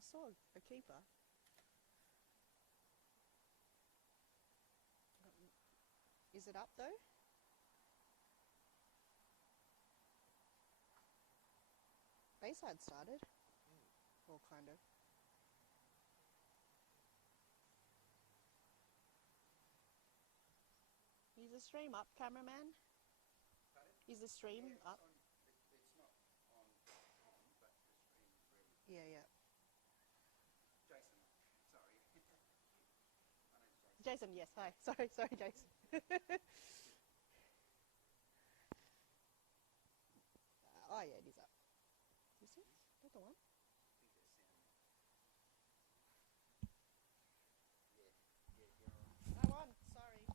I saw a keeper. Is it up though? Bayside started. Or kind of. Is the stream up, cameraman? Is the stream up? It's not on, but the stream is ready. Yeah. Jason, sorry. My name's Jason. Jason, yes, hi. Sorry, Jason. Oh yeah, it is up. Is it? Not the one? I think there's sound. Yeah, you're on. That one, sorry.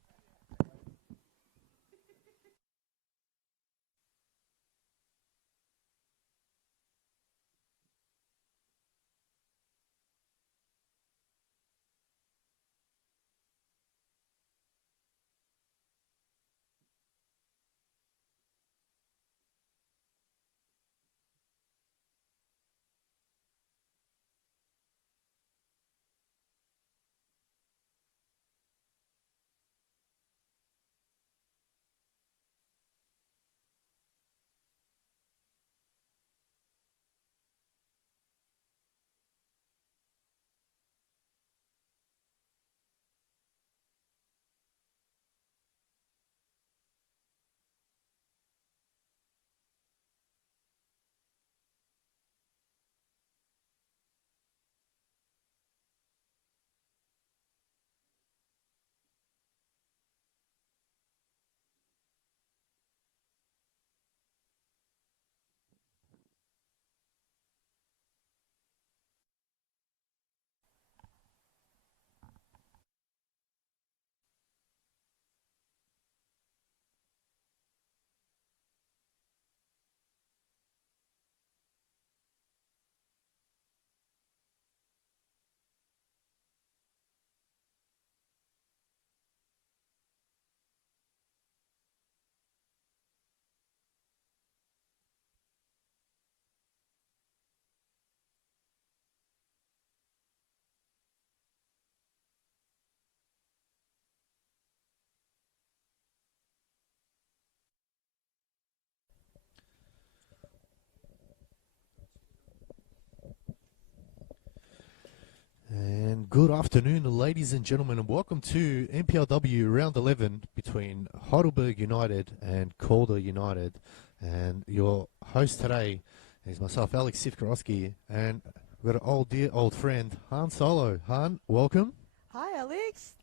And good afternoon, ladies and gentlemen, and welcome to NPLW Round 11 between Heidelberg United and Calder United. And your host today is myself, Alex Sivkarowski, and we've got an dear old friend, Han Solo. Han, welcome. Hi, Alex.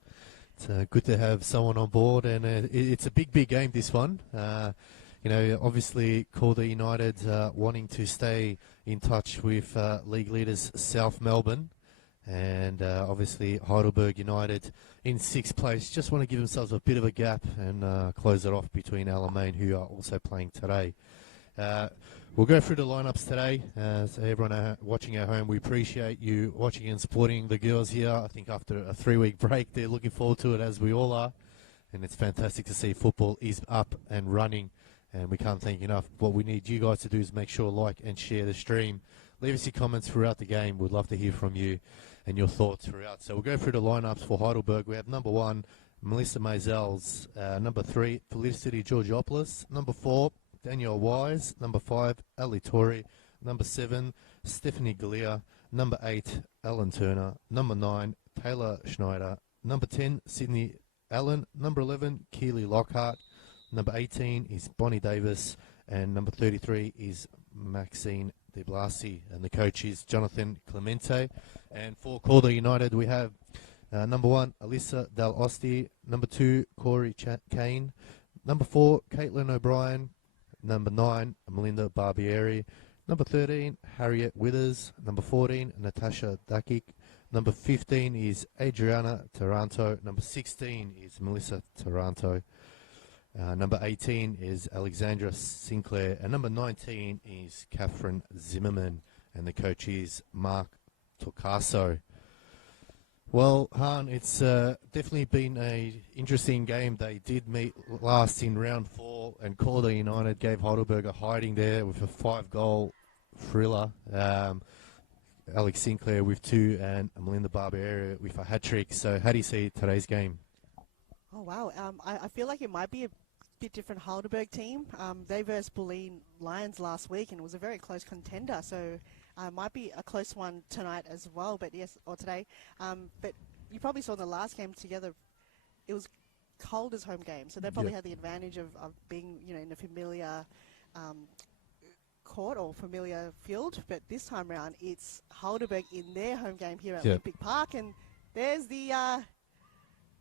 It's good to have someone on board, and it's a big game, this one. Obviously, Calder United wanting to stay in touch with league leaders South Melbourne. And obviously Heidelberg United in 6th place just want to give themselves a bit of a gap and close it off between Alamein, who are also playing today. We'll go through the lineups today. So everyone watching at home, we appreciate you watching and supporting the girls here. I think after a 3-week break, they're looking forward to it, as we all are. And it's fantastic to see football is up and running, and we can't thank you enough. What we need you guys to do is make sure like and share the stream. Leave us your comments throughout the game. We'd love to hear from you and your thoughts throughout. So we'll go through the lineups for Heidelberg. We have number 1, Melissa Maisels. Number 3, Felicity Georgiopoulos. Number 4, Danielle Wise. Number 5, Ali Tori. Number 7, Stephanie Galea. Number 8, Ellen Turner. Number 9, Taylor Schneider. Number 10, Sydney Allen. Number 11, Keely Lockhart. Number 18 is Bonnie Davis. And number 33 is Maxine De Blasi, and the coach is Jonathan Clemente. And for Calder United, we have number 1, Alyssa Dal Osti. Number 2, Corey Kane. Number 4, Caitlin O'Brien. Number 9, Melinda Barbieri. Number 13, Harriet Withers. Number 14, Natasha Dakic. Number 15 is Adriana Taranto. Number 16 is Melissa Taranto. Number 18 is Alexandra Sinclair, and number 19 is Catherine Zimmerman, and the coach is Mark Tocaso. Well, Han, it's definitely been an interesting game. They did meet last in round 4, and Calder United gave Heidelberg a hiding there with a 5-goal thriller. Alex Sinclair with 2 and Melinda Barbera with a hat-trick. So how do you see today's game? Oh, wow. I feel like it might be a bit different Heidelberg team. They versed Bulleen Lions last week, and it was a very close contender. So might be a close one tonight as well, but yes, or today. But you probably saw in the last game together, it was Calder's home game. So they probably had the advantage of being, in a familiar court or familiar field. But this time around, it's Heidelberg in their home game here at Olympic Park. And there's the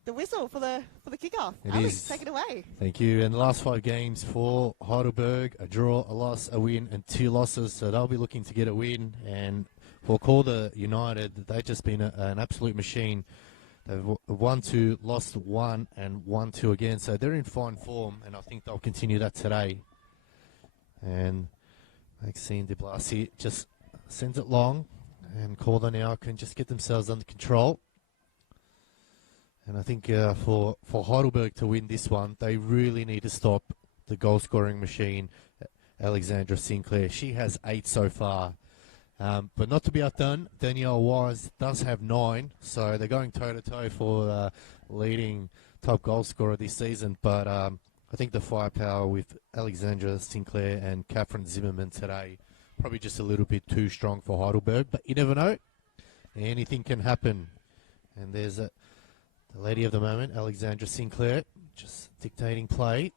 whistle for the kickoff. Alex, take it away. Thank you. And the last 5 games for Heidelberg, a draw, a loss, a win, and 2 losses. So they'll be looking to get a win. And for Calder United, they've just been an absolute machine. They've won 2, lost 1, and won 2 again. So they're in fine form, and I think they'll continue that today. And Maxine de Blasi just sends it long, and Calder now can just get themselves under control. And I think for Heidelberg to win this one, they really need to stop the goal-scoring machine, Alexandra Sinclair. She has 8 so far. But not to be outdone, Danielle Wise does have 9. So they're going toe-to-toe for leading top goal scorer this season. But I think the firepower with Alexandra Sinclair and Catherine Zimmerman today, probably just a little bit too strong for Heidelberg. But you never know. Anything can happen. And there's the lady of the moment, Alexandra Sinclair, just dictating play.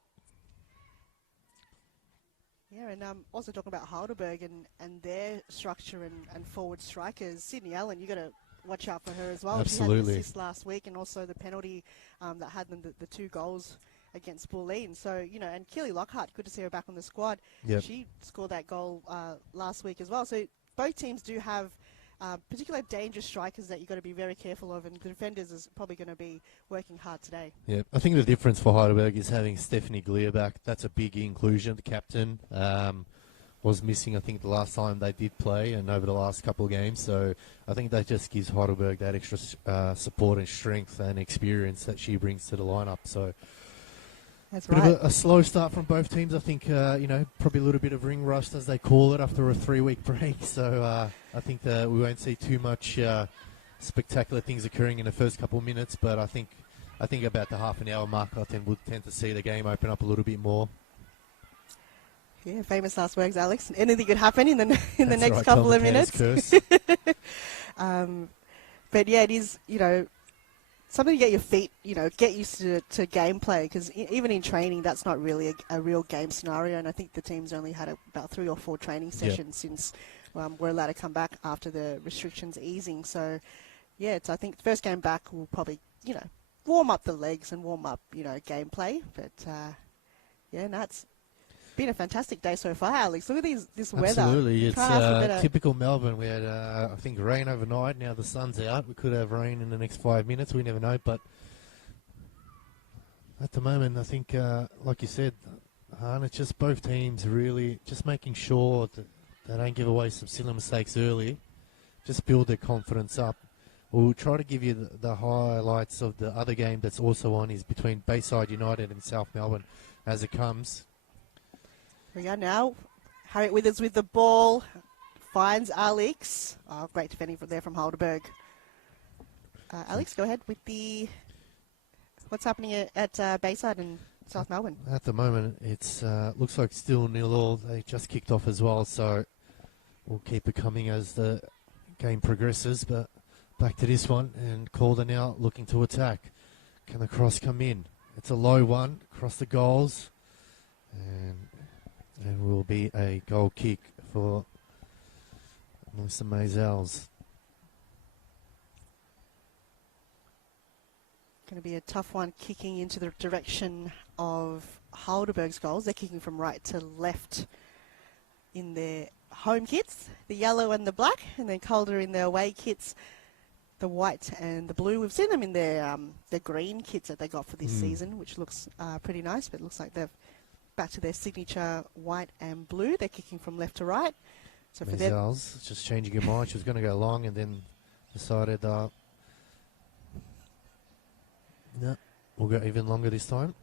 Yeah, and also talking about Heidelberg and their structure and forward strikers, Sydney Allen, you got to watch out for her as well. Absolutely. She had an assist last week, and also the penalty that had them the 2 goals against Bulleen. So, and Kelly Lockhart, good to see her back on the squad. Yep. She scored that goal last week as well. So both teams do have particular dangerous strikers that you've got to be very careful of, and the defenders is probably going to be working hard today. Yeah, I think the difference for Heidelberg is having Stephanie Gleer back. That's a big inclusion. The captain was missing, I think, the last time they did play and over the last couple of games. So I think that just gives Heidelberg that extra support and strength and experience that she brings to the lineup. So that's bit right. of a slow start from both teams. I think, probably a little bit of ring rust, as they call it, after a 3-week break. So I think that we won't see too much spectacular things occurring in the first couple of minutes. But I think about the half an hour mark, we'll tend to see the game open up a little bit more. Yeah, famous last words, Alex. Anything could happen in the next right, couple of minutes. But yeah, it is, something to get your feet, get used to gameplay, because even in training, that's not really a real game scenario. And I think the team's only had about 3 or 4 training sessions since we're allowed to come back after the restrictions easing. So, yeah, I think the first game back will probably, warm up the legs and warm up, gameplay. But, it's been a fantastic day so far, Alex. Look at this weather. Absolutely. It's typical Melbourne. We had, I think, rain overnight. Now the sun's out. We could have rain in the next 5 minutes. We never know. But at the moment, I think, like you said, it's just both teams really just making sure that they don't give away some silly mistakes early. Just build their confidence up. We'll try to give you the highlights of the other game that's also on, is between Bayside United and South Melbourne as it comes. We are now. Harriet Withers with the ball. Finds Alex. Oh, great defending from there from Heidelberg. Alex, go ahead with what's happening at Bayside and South Melbourne. At the moment, it's looks like still 0-0. They just kicked off as well, so we'll keep it coming as the game progresses. But back to this one, and Calder now looking to attack. Can the cross come in? It's a low one, across the goals, and will be a goal kick for Melissa Maisels. Going to be a tough one, kicking into the direction of Heidelberg's goals. They're kicking from right to left in their home kits, the yellow and the black, and then Calder in their away kits, the white and the blue. We've seen them in their green kits that they got for this season, which looks pretty nice, but it looks like they've back to their signature white and blue. They're kicking from left to right. So for Maisels just changing her mind. She was going to go long and then decided, no, we'll go even longer this time.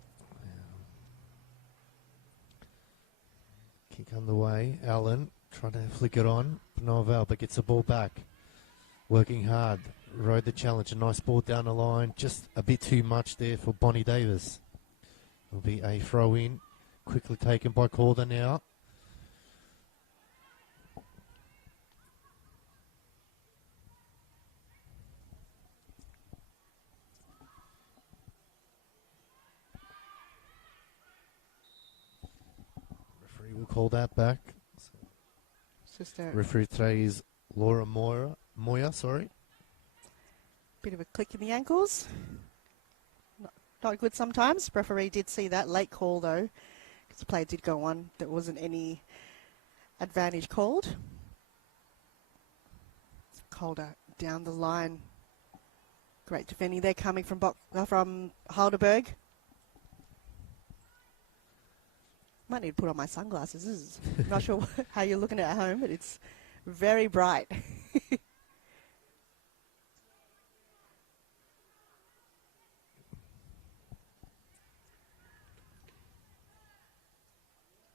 Kick underway. Allen trying to flick it on. Novel, but gets the ball back. working hard. Rode the challenge. A nice ball down the line. Just a bit too much there for Bonnie Davis. Will be a throw in. Quickly taken by Calder now. Referee will call that back. It's just a Referee today is Laura Moya, sorry. bit of a click in the ankles. Not good sometimes. Referee did see that. Late call though, because the play did go on. There wasn't any advantage called. Calder down the line. Great defending there coming from Heidelberg. Might need to put on my sunglasses. This is not sure how you're looking at home, but it's very bright.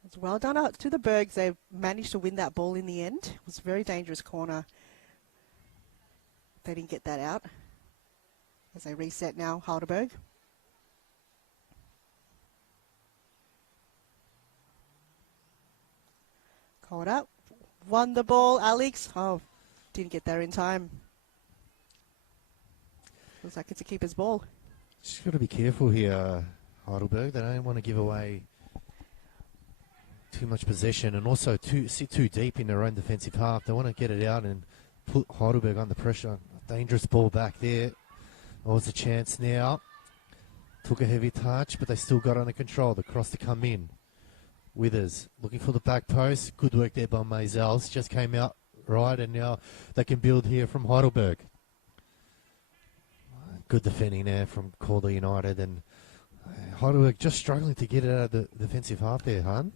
It's well done out to the Bergs. They've managed to win that ball in the end. It was a very dangerous corner. They didn't get that out. As they reset now, Heidelberg. Caught up. Won the ball, Alex. Oh, didn't get there in time. Looks like it's a keeper's ball. Just got to be careful here, Heidelberg. They don't want to give away too much possession and also sit too deep in their own defensive half. They want to get it out and put Heidelberg under pressure. Dangerous ball back there. Oh, it's a chance now. Took a heavy touch, but they still got under control. The cross to come in. Withers looking for the back post. Good work there by Maisels. Just came out right, and now they can build here from Heidelberg. Good defending there from Calder United, and Heidelberg just struggling to get it out of the defensive half there, Han.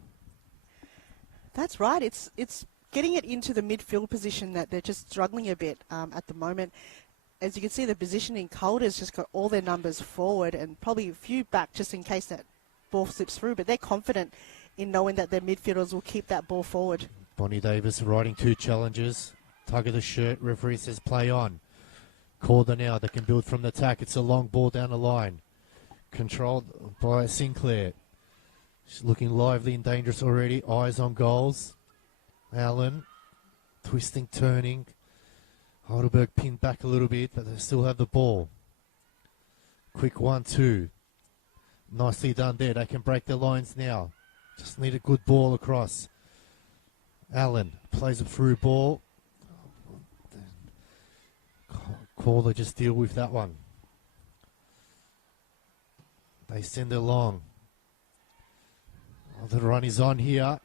That's right. It's getting it into the midfield position that they're just struggling a bit at the moment. As you can see, the positioning, Calder's just got all their numbers forward and probably a few back just in case that ball slips through, but they're confident in knowing that their midfielders will keep that ball forward. Bonnie Davis riding 2 challenges. Tug of the shirt. Referee says play on. Calder now. They can build from the attack. It's a long ball down the line. Controlled by Sinclair. She's looking lively and dangerous already. Eyes on goals. Allen. Twisting, turning. Heidelberg pinned back a little bit, but they still have the ball. Quick 1-2. Nicely done there. They can break their lines now. Just need a good ball across. Allen plays a through ball. Calder just deal with that one. They send it long. Oh, the run is on here.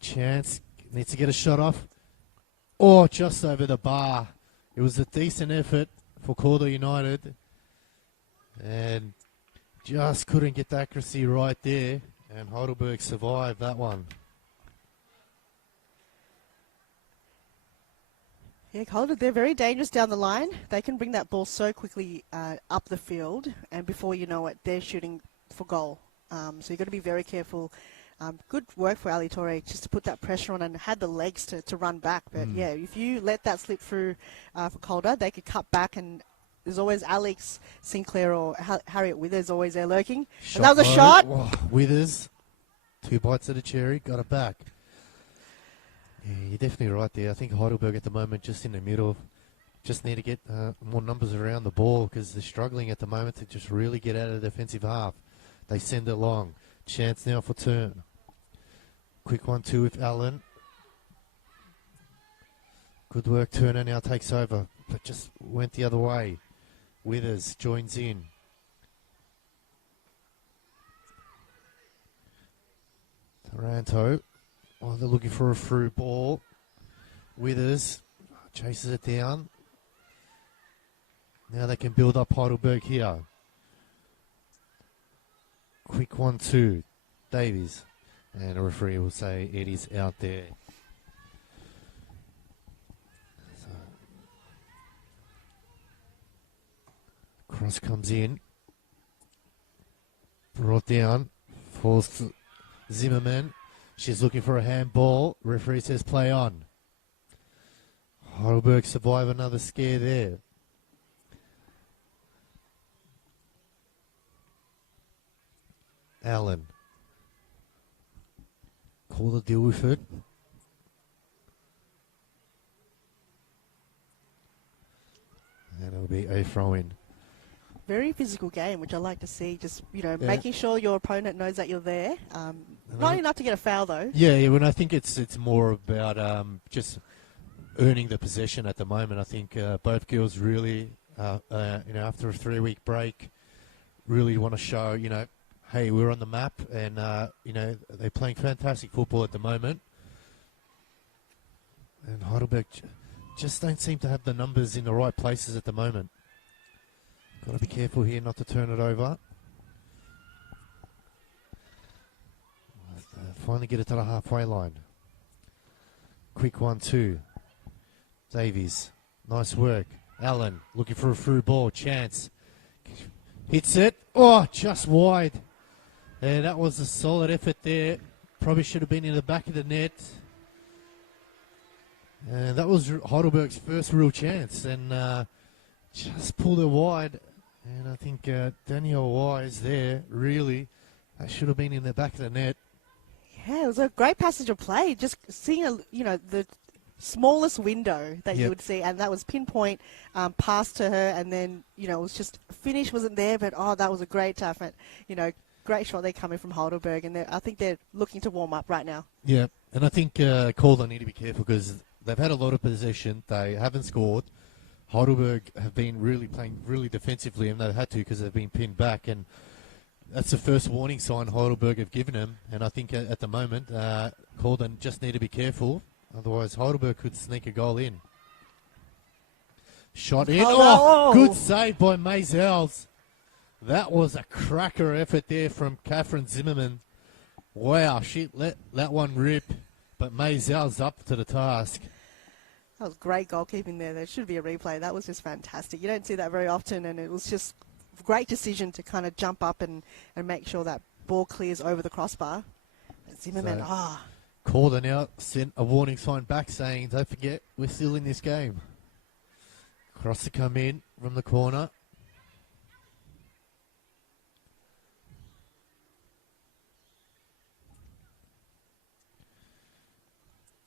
Chance. Needs to get a shot off. Oh, just over the bar. It was a decent effort for Calder United. And just couldn't get the accuracy right there. And Heidelberg survived that one. Yeah, Calder, they're very dangerous down the line. They can bring that ball so quickly up the field, and before you know it, they're shooting for goal. So you've got to be very careful. Good work for Ali Torre just to put that pressure on and had the legs to run back. But yeah, if you let that slip through for Calder, they could cut back, and there's always Alex Sinclair or Harriet Withers always there lurking. And that was a shot. Whoa, Withers, 2 bites of the cherry, got it back. Yeah, you're definitely right there. I think Heidelberg at the moment just in the middle. Just need to get more numbers around the ball because they're struggling at the moment to just really get out of the defensive half. They send it long. Chance now for turn. Quick 1-2 with Allen. Good work. Turner now takes over, but just went the other way. Withers joins in. Taranto. Oh, they're looking for a through ball. Withers chases it down. Now they can build up Heidelberg here. Quick 1-2. Davies. And a referee will say it is out there. So, cross comes in. Brought down. Falls to Zimmerman. She's looking for a handball. Referee says play on. Heidelberg survive another scare there. Allen. Calder deal with it. And it'll be a throw-in. Very physical game, which I like to see. Just, Yeah. making sure your opponent knows that you're there. Not enough to get a foul, though. Yeah, when I think it's more about just earning the possession at the moment. I think both girls really, after a 3-week break, really want to show, hey, we're on the map, and they're playing fantastic football at the moment. And Heidelberg just don't seem to have the numbers in the right places at the moment. Got to be careful here not to turn it over. Finally get it to the halfway line. Quick 1-2. Davies, nice work. Allen looking for a through ball. Chance. Hits it. Oh, just wide. And that was a solid effort there. Probably should have been in the back of the net. And that was Heidelberg's first real chance. And just pulled it wide. And I think Danielle Wise there, really, that should have been in the back of the net. Yeah, it was a great passage of play. Just seeing, the smallest window that you would see, and that was pinpoint pass to her, and then, it was just, finish wasn't there, but, that was a great effort. Great shot there coming from Heidelberg, and I think they're looking to warm up right now. Yeah, and I think Calder need to be careful because they've had a lot of possession. They haven't scored. Heidelberg have been playing really defensively, and they've had to because they've been pinned back, and that's the first warning sign Heidelberg have given them. And I think at the moment, Calder just need to be careful. Otherwise, Heidelberg could sneak a goal in. Shot in. Oh, good save by Maisels. That was a cracker effort there from Catherine Zimmerman. Wow, she let that one rip, but Maisels up to the task. That was great goalkeeping there. There should be a replay. That was just fantastic. You don't see that very often, and it was just a great decision to kind of jump up and make sure that ball clears over the crossbar. Zimmerman, Calder now sent a warning sign back saying, don't forget, we're still in this game. Cross to come in from the corner.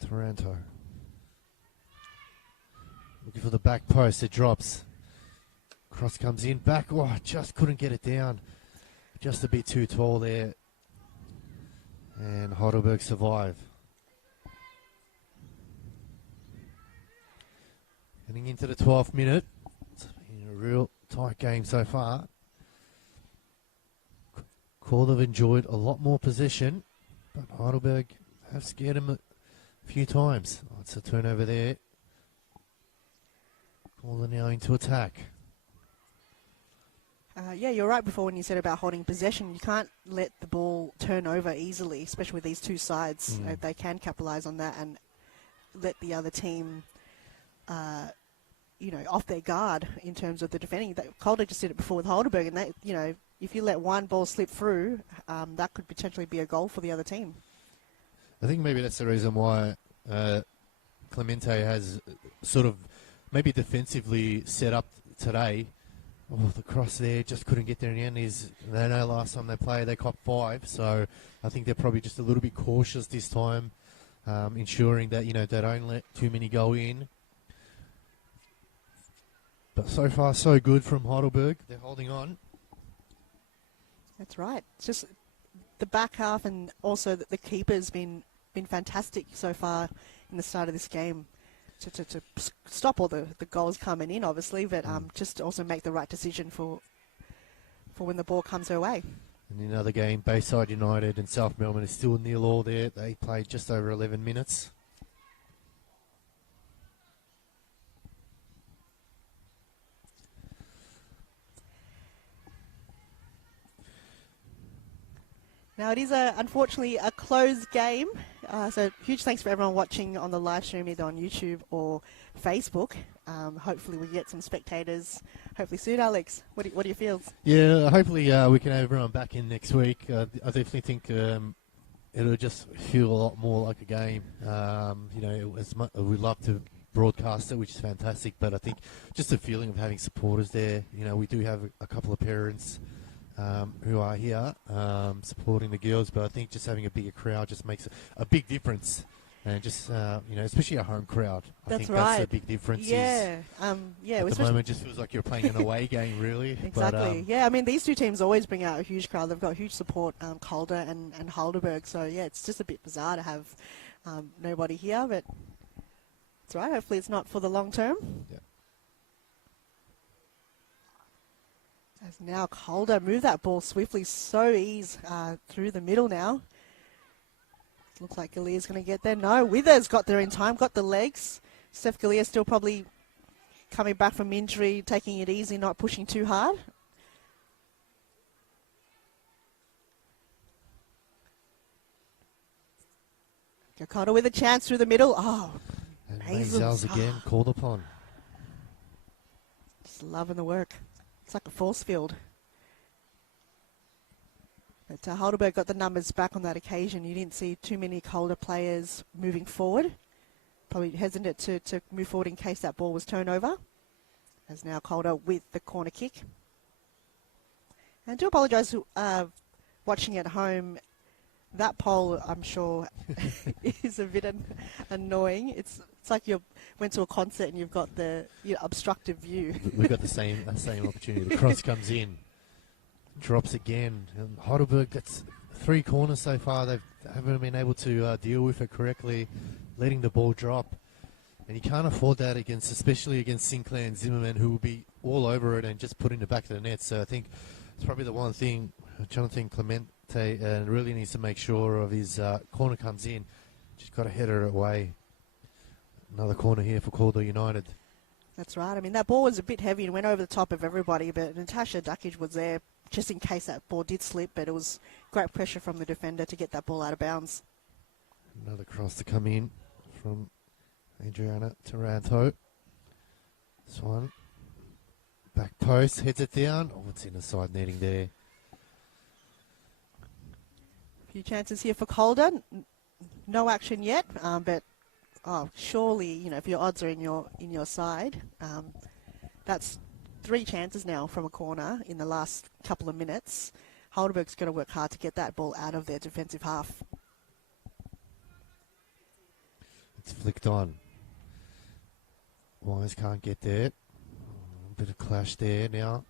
Taranto. Looking for the back post. It drops. Cross comes in. Back. Oh, just couldn't get it down. Just a bit too tall there. And Heidelberg survive. Heading into the 12th minute. It's been a real tight game so far. Calder have enjoyed a lot more possession, but Heidelberg have scared them a few times. Oh, it's a turnover there. Calder now into attack. You're right before when you said about holding possession. You can't let the ball turn over easily, especially with these two sides. They can capitalise on that and let the other team, off their guard in terms of the defending. Calder just did it before with Heidelberg, and if you let one ball slip through, that could potentially be a goal for the other team. I think maybe that's the reason why Clemente has sort of maybe defensively set up today. Oh, the cross there just couldn't get there in the end. They know last time they played they copped 5, so I think they're probably just a little bit cautious this time, ensuring that they don't let too many go in. But so far so good from Heidelberg. They're holding on. That's right. It's just the back half, and also the keeper's been fantastic so far in the start of this game. To stop all the goals coming in, obviously, but just to also make the right decision for when the ball comes their way. And in another game, Bayside United and South Melbourne is still 0-0 there. They played just over 11 minutes. Now, it is unfortunately a closed game, so huge thanks for everyone watching on the live stream, either on YouTube or Facebook. Hopefully we get some spectators, hopefully soon. Alex, what are your feels? Yeah, hopefully we can have everyone back in next week. I definitely think it'll just feel a lot more like a game. We'd love to broadcast it, which is fantastic. But I think just the feeling of having supporters there. You know, we do have a couple of parents who are here supporting the girls, but I think just having a bigger crowd just makes a big difference. And just, you know, especially a home crowd. I think that's the big difference. Yeah. At the moment, it just feels like you're playing an away game, really. Exactly. Yeah, I mean, these two teams always bring out a huge crowd. They've got huge support, Calder and Heidelberg. So, yeah, it's just a bit bizarre to have nobody here, but it's right. Hopefully it's not for the long term. Yeah. As now Calder move that ball swiftly, so easy through the middle now. Looks like Gallia's going to get there. No, Withers got there in time, got the legs. Steph Gallia still probably coming back from injury, taking it easy, not pushing too hard. Calder with a chance through the middle. Oh, and Maisels again called upon. Just loving the work. It's like a force field. But Heidelberg got the numbers back on that occasion. You didn't see too many Calder players moving forward. Probably hesitant to move forward in case that ball was turned over. As now Calder with the corner kick. And I do apologise watching at home. That pole, I'm sure, is a bit annoying. It's like you went to a concert and you've got the obstructive view. We've got the same opportunity. The cross comes in. Drops again. And Heidelberg, that's 3 corners so far. They haven't been able to deal with it correctly, letting the ball drop. And you can't afford that especially against Sinclair and Zimmerman, who will be all over it and just put in the back of the net. So I think it's probably the one thing Jonathan Clemente really needs to make sure of. His corner comes in. Just got to header it away. Another corner here for Calder United. That's right. I mean, that ball was a bit heavy and went over the top of everybody, but Natasha Dukic was there just in case that ball did slip, but it was great pressure from the defender to get that ball out of bounds. Another cross to come in from Adriana Taranto. This one. Back post, heads it down. Oh, it's in the side netting there. A few chances here for Calder. No action yet, but surely, if your odds are in your side, that's 3 chances now from a corner in the last couple of minutes. Heidelberg's going to work hard to get that ball out of their defensive half. It's flicked on. Wise can't get there. A bit of clash there now.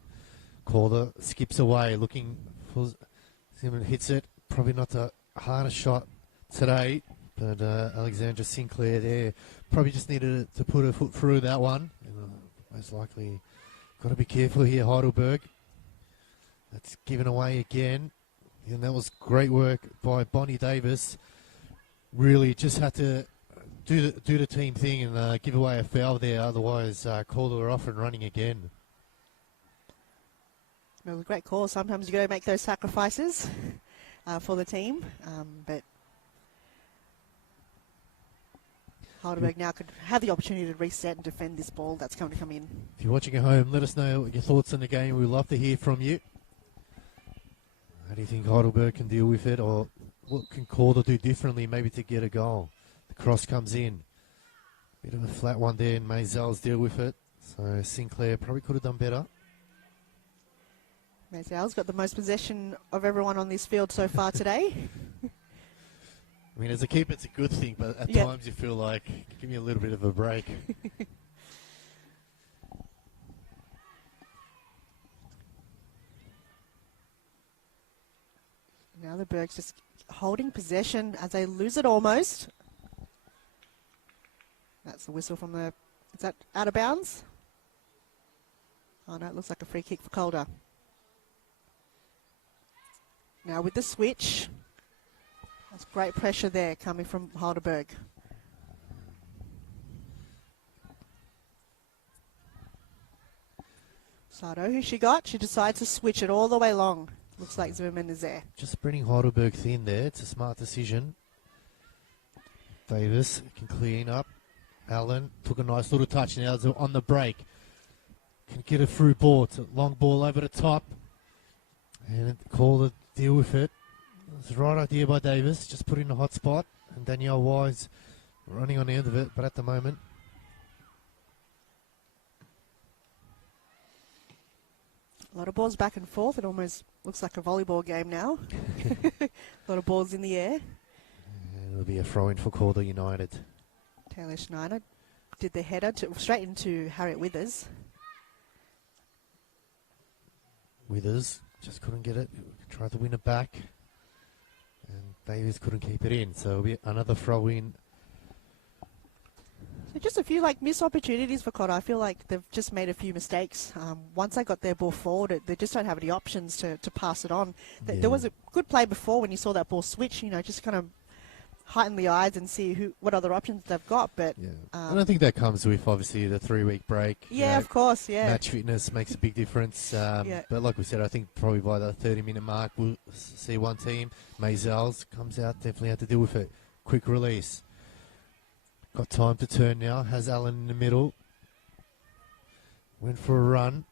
Calder skips away, looking for Simon, hits it. Probably not the hardest shot today, but Alexandra Sinclair there probably just needed to put her foot through that one. Most likely got to be careful here, Heidelberg. That's given away again. And that was great work by Bonnie Davis. Really just had to do the team thing and give away a foul there. Otherwise, Calder off and running again. It was a great call. Sometimes you got to make those sacrifices for the team. But Heidelberg now could have the opportunity to reset and defend this ball that's going to come in. If you're watching at home, let us know your thoughts on the game. We'd love to hear from you. How do you think Heidelberg can deal with it, or what can Calder do differently maybe to get a goal? The cross comes in. Bit of a flat one there, and Maisels deal with it. So Sinclair probably could have done better. Maisels got the most possession of everyone on this field so far today. I mean, as a keeper, it's a good thing, but at times you feel like, give me a little bit of a break. Now the Bergs just holding possession as they lose it almost. That's the whistle from is that out of bounds? Oh no, it looks like a free kick for Calder. Now with the switch. That's great pressure there coming from Heidelberg. Sato, who she got? She decides to switch it all the way long. Looks like Zimmerman is there. Just spreading Heidelberg thin there. It's a smart decision. Davis can clean up. Allen took a nice little touch now on the break. Can get a through ball. It's a long ball over the top. And Calder deal with it. It's the right idea by Davis. Just put in a hot spot. And Danielle Wise running on the end of it. But at the moment, A lot of balls back and forth. It almost looks like a volleyball game now. A lot of balls in the air. And it'll be a throw-in for Calder United. Taylor Schneider did the header straight into Harriet Withers. Withers just couldn't get it. Tried to win it back. And Davies couldn't keep it in. So it'll be another throw-in. So just a few missed opportunities for Calder. I feel like they've just made a few mistakes. Once they got their ball forward, they just don't have any options to pass it on. Yeah. There was a good play before when you saw that ball switch, just kind of heighten the eyes and see what other options they've got. But Yeah. And I think that comes with, obviously, the 3-week break. Yeah, of course, yeah. Match fitness makes a big difference. Yeah. But like we said, I think probably by the 30-minute mark, we'll see one team. Maisels comes out, definitely had to deal with it. Quick release. Got time to turn now. Has Allen in the middle. Went for a run.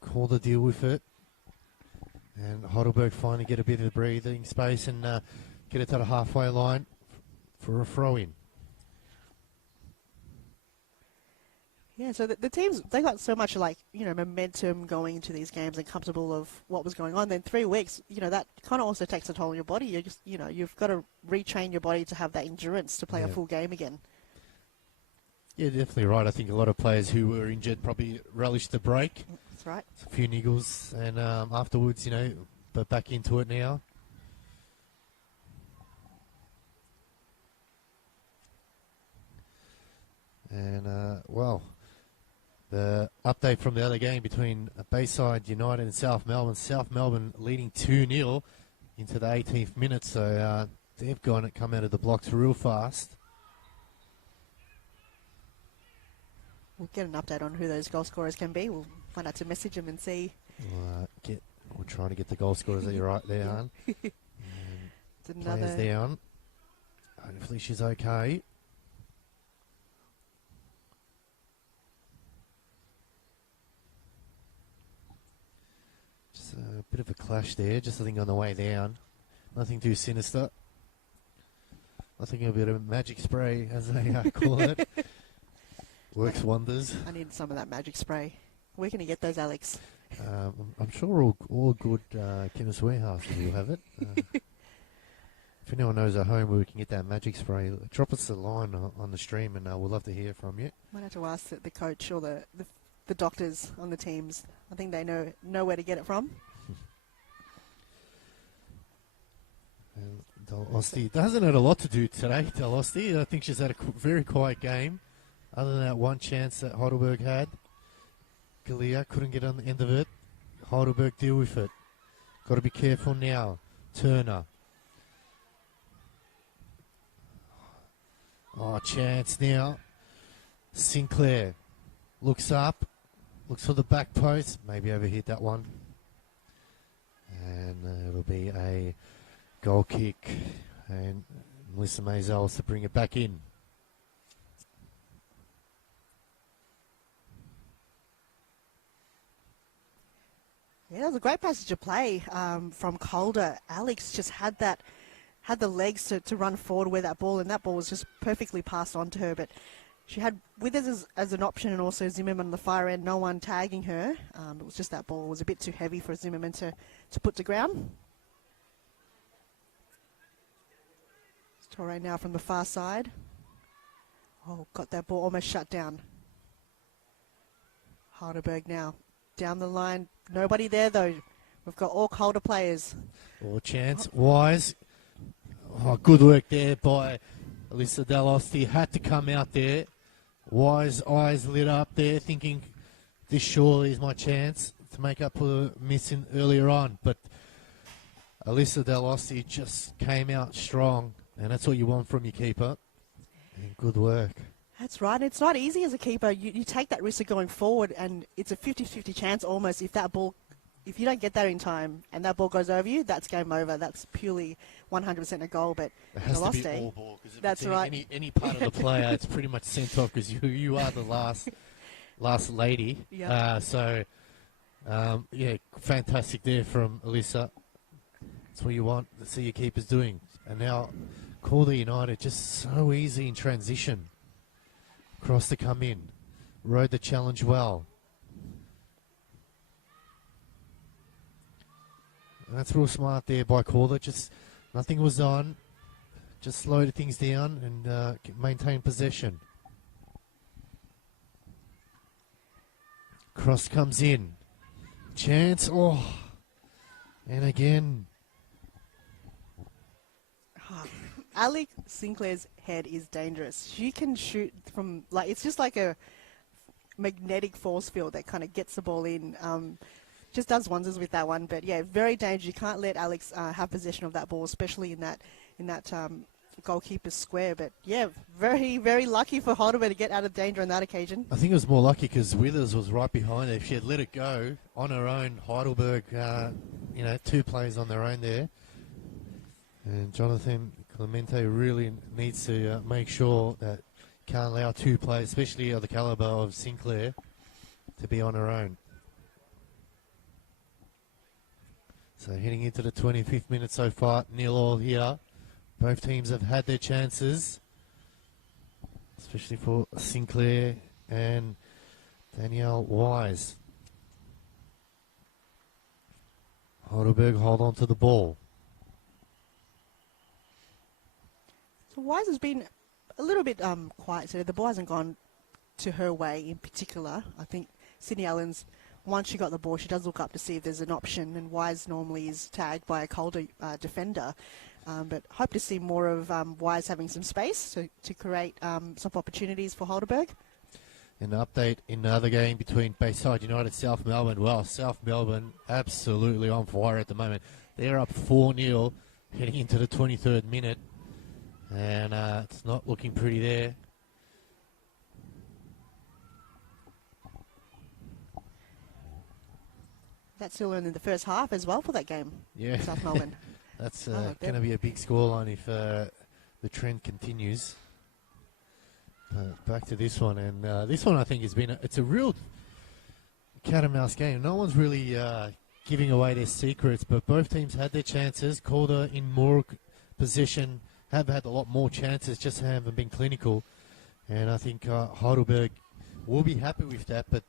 Called a deal with it. And Heidelberg finally get a bit of breathing space and get it to the halfway line for a throw-in. Yeah, so the teams, they got so much momentum going into these games and comfortable of what was going on. Then 3 weeks, that kind of also takes a toll on your body. You just, you've got to retrain your body to have that endurance to play a full game again. Yeah, definitely right. I think a lot of players who were injured probably relished the break. That's right. A few niggles, and afterwards, but back into it now. And, the update from the other game between Bayside United and South Melbourne. South Melbourne leading 2-0 into the 18th minute, so they've come out of the blocks real fast. We'll get an update on who those goal scorers can be. We'll find out to message them and see. We're trying to get the goal scorers that you're right there, hon. Players down. Hopefully she's okay. Just a bit of a clash there, just I think on the way down. Nothing too sinister. I think a bit of magic spray, as they call it. Works wonders. I need some of that magic spray. Where can you get those, Alex? I'm sure all good chemist warehouses will have it. If anyone knows at home where we can get that magic spray, drop us a line on the stream, and we'll love to hear from you. Might have to ask the coach or the doctors on the teams. I think they know where to get it from. Del Osti hasn't had a lot to do today, Del Osti. I think she's had a very quiet game. Other than that one chance that Heidelberg had. Galea couldn't get on the end of it. Heidelberg deal with it. Got to be careful now. Turner. Oh, chance now. Sinclair looks up. Looks for the back post. Maybe overhit that one. And it'll be a goal kick. And Melissa Maisels to bring it back in. Yeah, that was a great passage of play from Calder. Alex just had the legs to run forward with that ball, and that ball was just perfectly passed on to her. But she had Withers as an option, and also Zimmerman on the far end, no one tagging her. It was just that ball was a bit too heavy for Zimmerman to put to ground. Torre now from the far side. Oh, got that ball almost shut down. Heidelberg now down the line. Nobody there, though. We've got all Calder players. Or chance. Wise. Oh, good work there by Alyssa Delosti. Had to come out there. Wise eyes lit up there, thinking this surely is my chance to make up for the missing earlier on. But Alyssa Delosti just came out strong, and that's what you want from your keeper. And good work. That's right. It's not easy as a keeper. You take that risk of going forward, and it's a 50-50 chance almost if you don't get that in time and that ball goes over you, that's game over. That's purely 100% a goal. But it has to be all ball. That's right. Any part of the player, it's pretty much sent off because you are the last lady. Yep. Fantastic there from Alyssa. That's what you want to see your keepers doing. And now Calder United just so easy in transition. Cross to come in. Rode the challenge well. And that's real smart there by Calder. Just nothing was on. Just slowed things down and maintain possession. Cross comes in. Chance. Oh. And again. Alex Sinclair's head is dangerous. She can shoot from, like, it's just like a magnetic force field that kind of gets the ball in. Just does wonders with that one. But yeah, very dangerous. You can't let Alex have possession of that ball, especially in that goalkeeper's square. But yeah, very, very lucky for Heidelberg to get out of danger on that occasion. I think it was more lucky because Withers was right behind her. If she had let it go on her own, Heidelberg, 2 players on their own there. And Jonathan Clemente really needs to make sure that can't allow 2 players, especially of the caliber of Sinclair, to be on her own. So heading into the 25th minute so far, 0-0 here. Both teams have had their chances, especially for Sinclair and Danielle Wise. Heidelberg hold on to the ball. So Wise has been a little bit quiet today. The ball hasn't gone to her way in particular. I think Sydney Allen's, once she got the ball, she does look up to see if there's an option, and Wise normally is tagged by a Calder defender. But hope to see more of Wise having some space to create some opportunities for Heidelberg. An update in the other game between Bayside United South Melbourne. Well, South Melbourne absolutely on fire at the moment. They're up 4-0 heading into the 23rd minute. And it's not looking pretty there. That's still in the first half as well for that game. Yeah. South Melbourne. That's going to be a big scoreline if the trend continues. Back to this one, and this one I think it's a real cat and mouse game. No one's really giving away their secrets, but both teams had their chances. Calder in more possession, have had a lot more chances, just haven't been clinical. And I think Heidelberg will be happy with that, but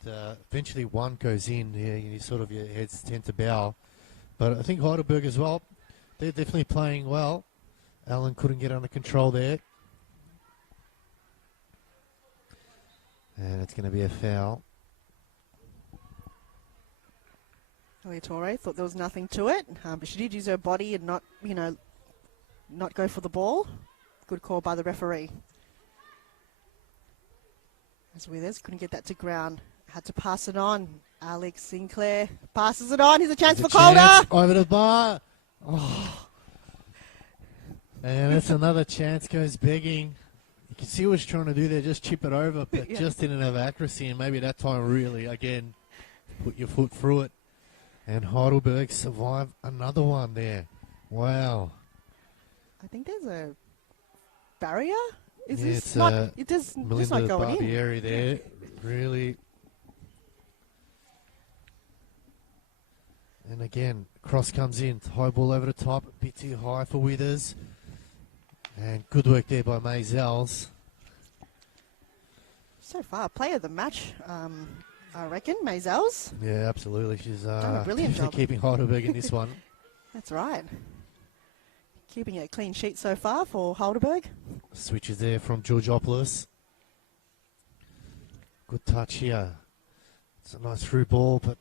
eventually one goes in, your heads tend to bow. But I think Heidelberg as well, they're definitely playing well. Allen couldn't get under control there. And it's going to be a foul. Torre thought there was nothing to it, but she did use her body and not go for the ball. Good call by the referee. As Withers couldn't get that to ground, had to pass it on. Alex Sinclair passes it on. Here's a chance for Calder. Over the bar. Oh. And that's another chance goes begging. You can see what she's trying to do there, just chip it over, but just didn't have accuracy, and maybe that time really, again, put your foot through it. And Heidelberg survived another one there. Wow. I think there's a barrier. Is yeah, this not? It does. It's not going Barbieri in. there, really. And again, cross comes in, high ball over the top, a bit too high for Withers. And good work there by Maisels. So far, player of the match, I reckon, Maisels. Yeah, absolutely. She's done a brilliant job keeping Heidelberg in this one. That's right. Keeping a clean sheet so far for Heidelberg. Switches there from Georgopoulos. Good touch here. It's a nice through ball, but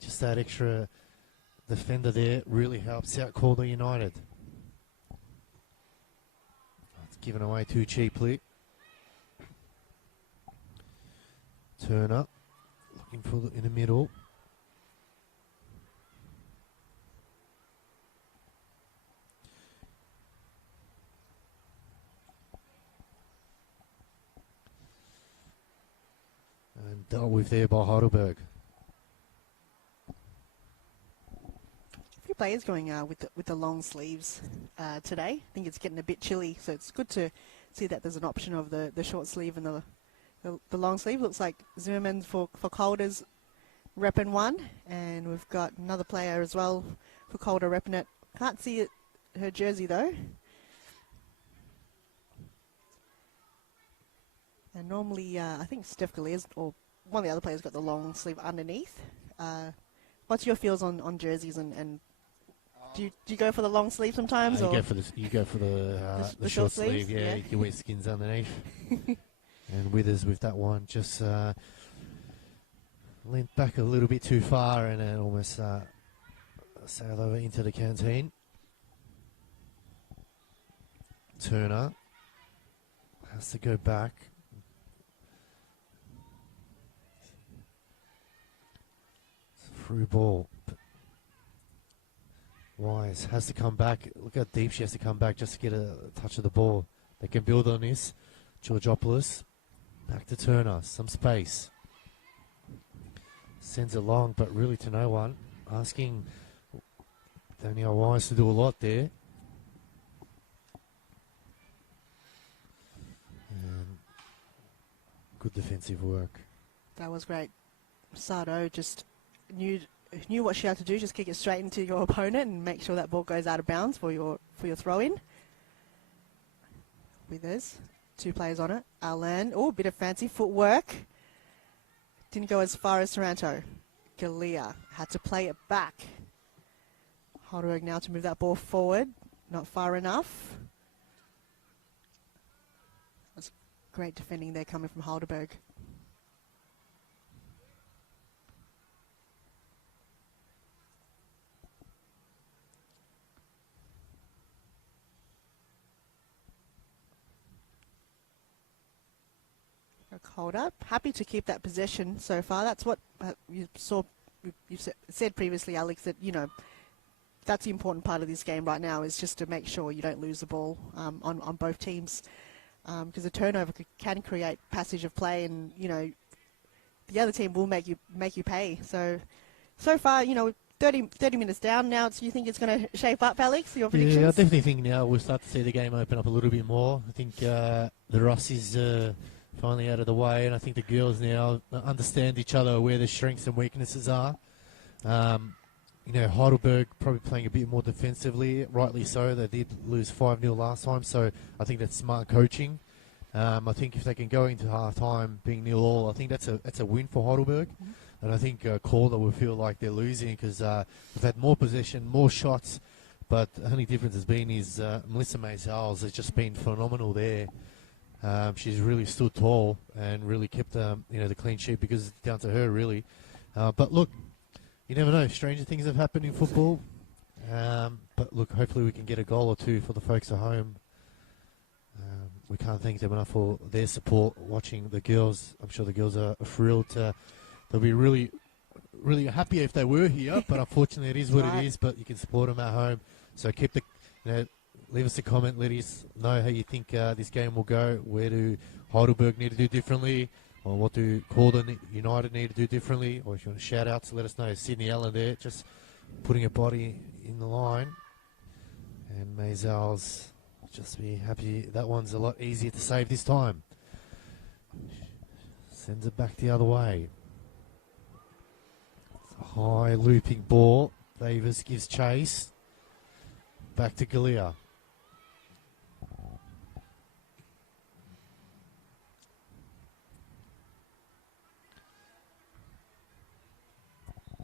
just that extra defender there really helps out Calder United. It's given away too cheaply. Turner looking for in the middle. And dealt with there by Heidelberg. A few players going with the long sleeves today. I think it's getting a bit chilly, so it's good to see that there's an option of the short sleeve and the long sleeve. Looks like Zimmerman for Calder's repping one, and we've got another player as well for Calder repping it. Can't see her jersey though. And normally, I think Steph Gallia's, or one of the other players, got the long sleeve underneath. What's your feels on jerseys and Do you go for the long sleeve sometimes? You or go for the short sleeve. sleeves? Yeah, you can wear skins underneath. And Withers with that one just leant back a little bit too far and then almost sailed over into the canteen. Turner has to go back. It's a through ball. Wise has to come back. Look how deep she has to come back just to get a touch of the ball. They can build on this. Georgopoulos. Back to Turner. Some space. Sends it long, but really to no one. Asking Danielle Wise to do a lot there. And good defensive work. That was great. Sardo just knew what she had to do. Just kick it straight into your opponent and make sure that ball goes out of bounds for your throw-in. Withers, 2 players on it. Alan, oh, bit of fancy footwork. Didn't go as far as Taranto. Galea had to play it back. Heidelberg now to move that ball forward. Not far enough. That's great defending there coming from Heidelberg. Calder, happy to keep that possession so far. That's what you said previously, Alex, that, you know, that's the important part of this game right now, is just to make sure you don't lose the ball on both teams, because a turnover can create passage of play, and, you know, the other team will make you pay. So far, you know, 30 minutes down now. You think it's going to shape up, Alex? Your predictions? Yeah, I definitely think now we'll start to see the game open up a little bit more. I think the Ross is finally out of the way, and I think the girls now understand each other, where their strengths and weaknesses are. You know, Heidelberg probably playing a bit more defensively, rightly so. They did lose 5-0 last time, so I think that's smart coaching. I think if they can go into half-time being 0-0, I think that's a win for Heidelberg. Mm-hmm. And I think Calder will feel like they're losing because they've had more possession, more shots, but the only difference has been is Melissa Maysales has just been phenomenal there. She's really stood tall and really kept the clean sheet because it's down to her, really. But look, you never know. Stranger things have happened in football. But look, hopefully we can get a goal or two for the folks at home. We can't thank them enough for their support watching the girls. I'm sure the girls are thrilled. They'll be really, really happy if they were here, but unfortunately it is what it is. But you can support them at home. So keep leave us a comment. Let us know how you think this game will go. Where do Heidelberg need to do differently? Or what do Calder United need to do differently? Or if you want to shout out to let us know. Sydney Allen there, just putting a body in the line. And Maysales, just be happy. That one's a lot easier to save this time. Sends it back the other way. It's a high looping ball. Davis gives chase. Back to Galea.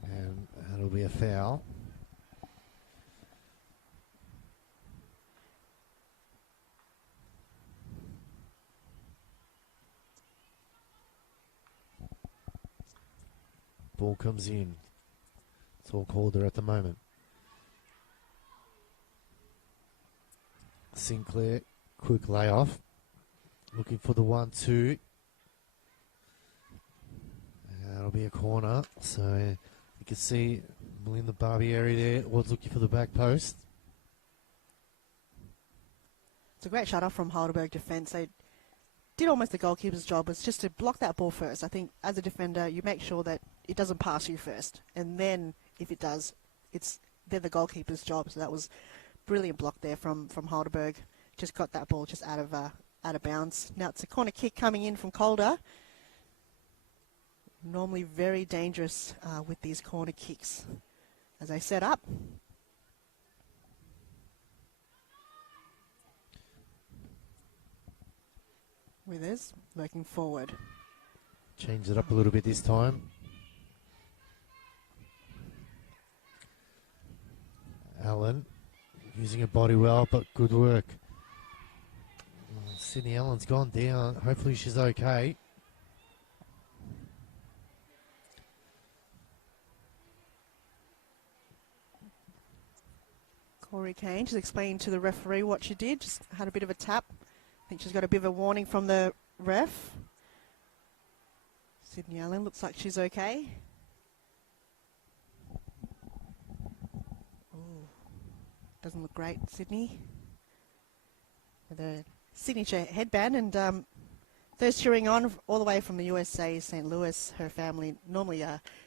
And that'll be a foul. Ball comes in. It's all Calder at the moment. Sinclair, quick layoff. Looking for the 1-2. That'll be a corner. So you can see Melinda Barbieri there was looking for the back post. It's a great shut off from Heidelberg defence. They did almost the goalkeeper's job, was just to block that ball first. I think as a defender, you make sure that it doesn't pass you first. And then if it does, they're the goalkeeper's job. So that was brilliant block there from Heidelberg. Just got that ball just out of bounds. Now it's a corner kick coming in from Calder. Normally very dangerous with these corner kicks as they set up. Withers working forward. Change it up a little bit this time. Allen using her body well, but good work. Sydney Allen's gone down. Hopefully she's okay. Corey Kane just explained to the referee what she did. Just had a bit of a tap. I think she's got a bit of a warning from the ref. Sydney Allen looks like she's okay. Ooh, doesn't look great, Sydney. With a signature headband, and those cheering on all the way from the USA, St. Louis, her family. Normally,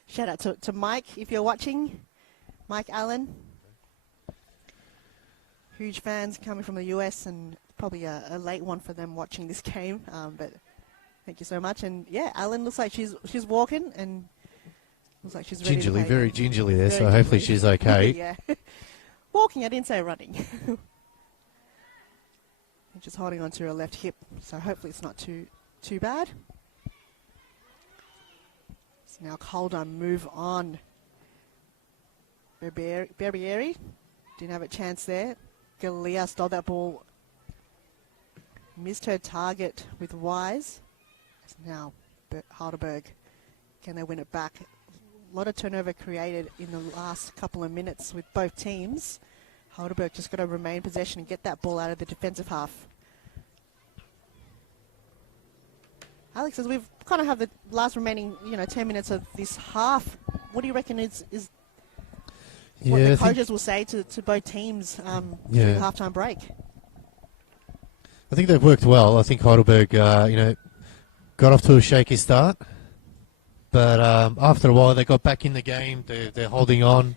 shout out to Mike if you're watching. Mike Allen. Huge fans coming from the US, and probably a late one for them watching this game. But thank you so much. And yeah, Allen looks like she's walking, and looks like she's ready Gingerly, to play. very gingerly there. Very So hopefully gingerly. she's okay. Yeah, walking. I didn't say running. Just holding on to her left hip, so hopefully it's not too bad. So now Calder move on. Barbieri didn't have a chance there. Galea stole that ball. Missed her target with Wise. Now Heidelberg, can they win it back? A lot of turnover created in the last couple of minutes with both teams. Heidelberg just got to remain possession and get that ball out of the defensive half. Alex, as we've kind of have the last remaining, 10 minutes of this half, what do you reckon is what the coaches will say to both teams during the halftime break? I think they've worked well. I think Heidelberg, got off to a shaky start, but after a while they got back in the game. They're holding on.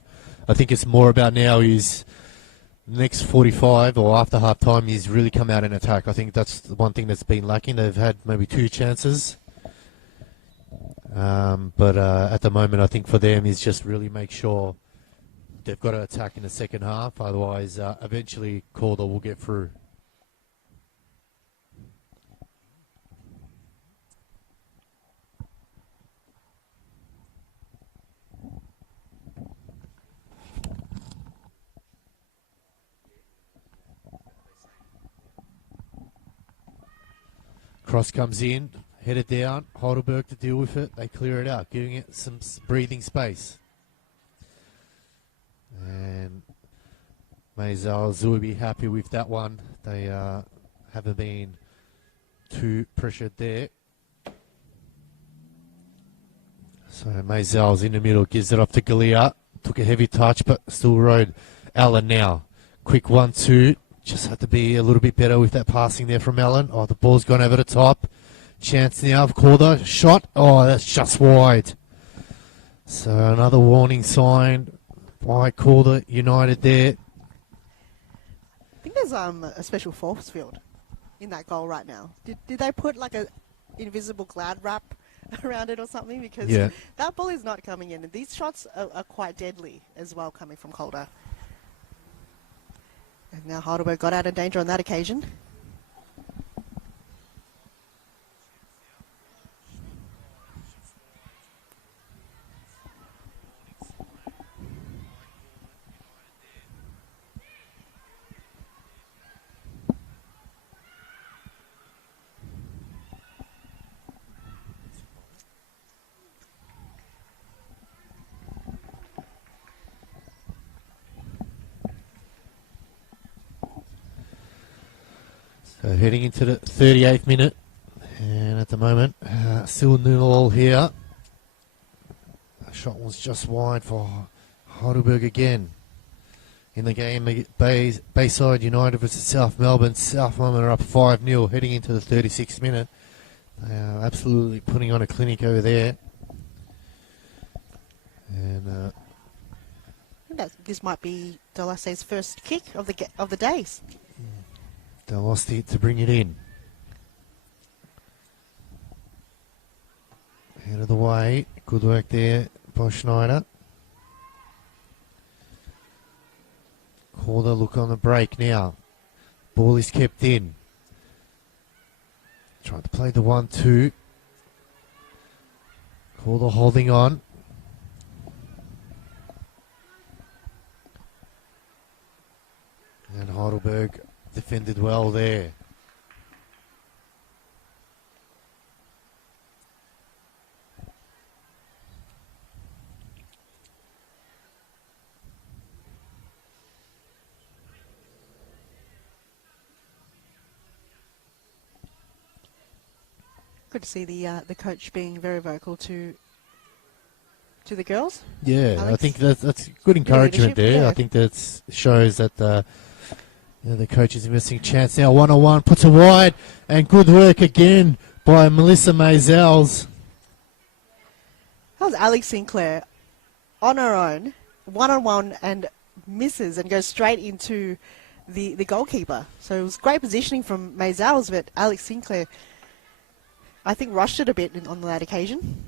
I think it's more about now is next 45 or after half time is really come out and attack. I think that's the one thing that's been lacking. They've had maybe 2 chances. But at the moment, I think for them is just really make sure they've got to attack in the second half. Otherwise, eventually Calder will get through. Cross comes in, headed down. Heidelberg to deal with it. They clear it out, giving it some breathing space. And Maisel will be happy with that one. They haven't been too pressured there. So Maisel's in the middle, gives it off to Galea. Took a heavy touch, but still rode Allen now. Quick 1-2. Just had to be a little bit better with that passing there from Allen. Oh, the ball's gone over the top. Chance now of Calder. Shot. Oh, that's just wide. So another warning sign by Calder United there. I think there's a special force field in that goal right now. Did they put like a invisible cloud wrap around it or something? Because that ball is not coming in. And these shots are quite deadly as well coming from Calder. And now Heidelberg got out of danger on that occasion. So heading into the 38th minute, and at the moment, still 0-0 here. The shot was just wide for Heidelberg again. In the game, Bayside United versus South Melbourne. South Melbourne are up 5-0 heading into the 36th minute. They are absolutely putting on a clinic over there. And I think this might be Delasse's first kick of the days. they lost it to bring it in. Out of the way. Good work there by Schneider. Calder look on the break now. Ball is kept in. Trying to play the 1-2. Calder holding on. And Heidelberg defended well there. Good to see the coach being very vocal to the girls. Yeah, Alex? I think that's good encouragement leadership, there. yeah. I think that shows that the coach is investing chance now. 1-on-1, puts it wide, and good work again by Melissa Maisels. That was Alex Sinclair on her own, 1-on-1, and misses and goes straight into the goalkeeper. So it was great positioning from Maisels, but Alex Sinclair, I think, rushed it a bit on that occasion.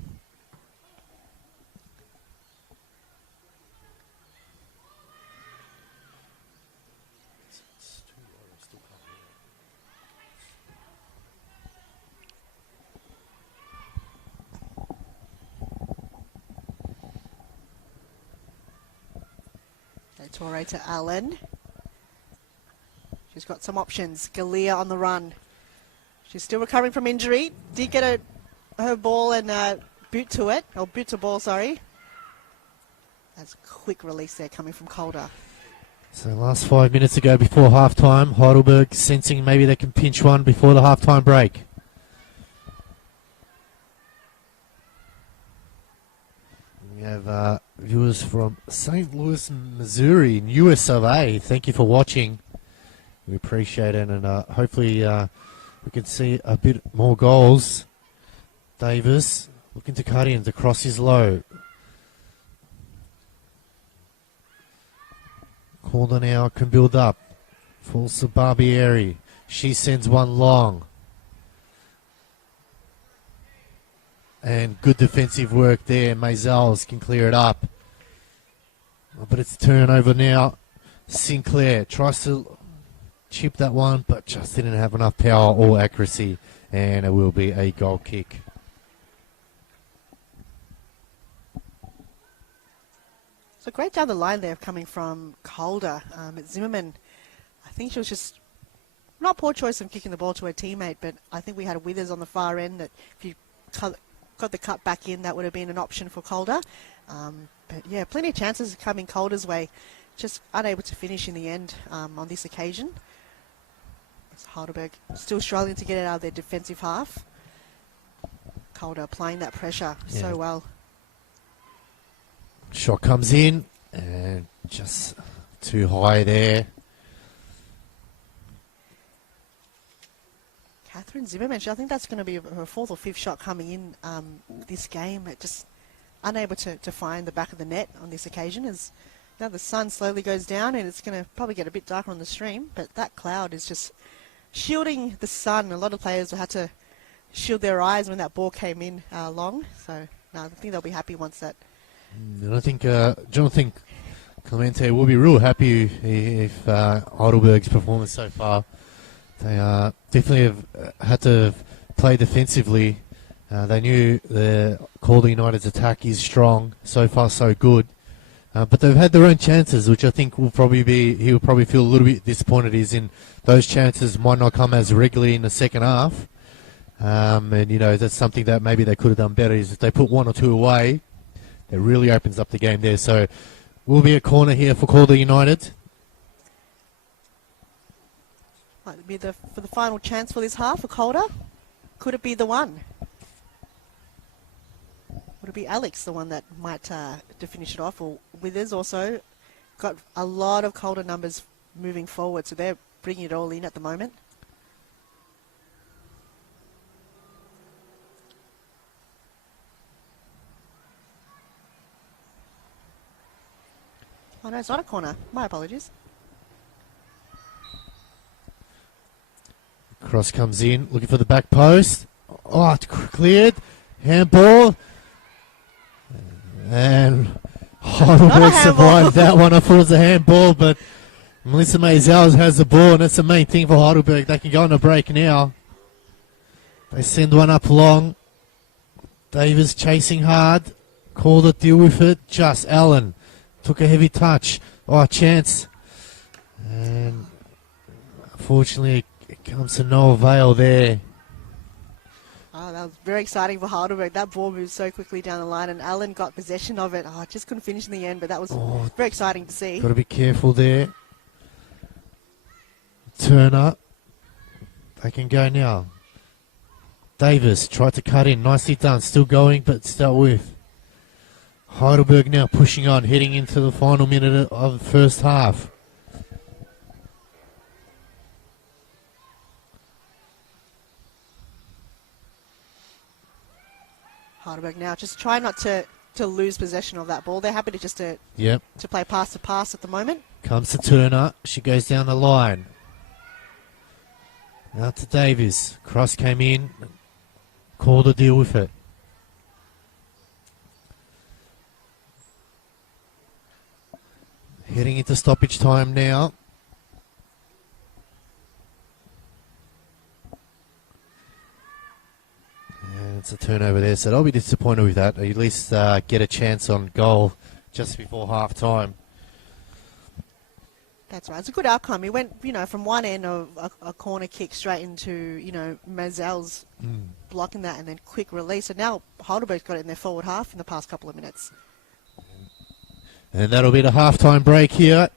Torre to Allen. She's got some options. Galea on the run. She's still recovering from injury. Did get her ball and boot to it. Or boot to ball, sorry. That's a quick release there coming from Calder. So last 5 minutes to go before halftime. Heidelberg sensing maybe they can pinch one before the halftime break. We have viewers from St. Louis, Missouri, in US of A. Thank you for watching. We appreciate it, and hopefully we can see a bit more goals. Davis looking to cut in. The cross is low. Calder now can build up. Falls to Barbieri. She sends one long. And good defensive work there. Maisels can clear it up. But it's turnover now. Sinclair tries to chip that one, but just didn't have enough power or accuracy. And it will be a goal kick. So great down the line there coming from Calder. Zimmerman, I think she was just not poor choice of kicking the ball to her teammate, but I think we had Withers on the far end that if you got the cut back in, that would have been an option for Calder. But yeah, plenty of chances coming Calder's way. Just unable to finish in the end on this occasion. It's Heidelberg still struggling to get it out of their defensive half. Calder applying that pressure so well. Shot comes in and just too high there. Catherine Zimmerman, I think that's going to be her fourth or fifth shot coming in this game. Just unable to find the back of the net on this occasion as now the sun slowly goes down and it's going to probably get a bit darker on the stream, but that cloud is just shielding the sun. A lot of players will have to shield their eyes when that ball came in long, so no, I think they'll be happy once that. And I think Jonathan Clemente will be real happy if Heidelberg's performance so far. They definitely have had to play defensively. They knew the Calder United's attack is strong. So far, so good. But they've had their own chances, which I think will probably be, he will probably feel a little bit disappointed is in those chances might not come as regularly in the second half. And, you know, that's something that maybe they could have done better is if they put one or two away, it really opens up the game there. So will be a corner here for Calder United. Might be for the final chance for this half for Calder. Could it be the one? Would it be Alex, the one that might to finish it off? Or Withers also got a lot of Calder numbers moving forward, so they're bringing it all in at the moment. Oh no, it's not a corner. My apologies. Cross comes in, looking for the back post. Oh, it's cleared. Handball. And Heidelberg survived that one. I thought it was a handball, but Melissa Maisels has the ball, and that's the main thing for Heidelberg. They can go on a break now. They send one up long. Davis chasing hard. Calder deal with it. Just Allen took a heavy touch. Oh, chance. And Unfortunately, it comes to no avail there. Oh, that was very exciting for Heidelberg. That ball moved so quickly down the line, and Allen got possession of it. Oh, just couldn't finish in the end, but that was very exciting to see. Got to be careful there. Turner. They can go now. Davis tried to cut in. Nicely done. Still going, but dealt with. Heidelberg now pushing on, heading into the final minute of the first half. Heidelberg now just try not to lose possession of that ball. They're happy to just to play pass to pass at the moment. Comes to Turner. She goes down the line. Now to Davis. Cross came in. Calder deal with it. Heading into stoppage time now. And it's a turnover there, so I'll be disappointed with that. At least get a chance on goal just before half time. That's right. It's a good outcome. He went, from one end of a corner kick straight into, Mazel's blocking that and then quick release. And now Heidelberg's got it in their forward half in the past couple of minutes. And that'll be the half-time break here.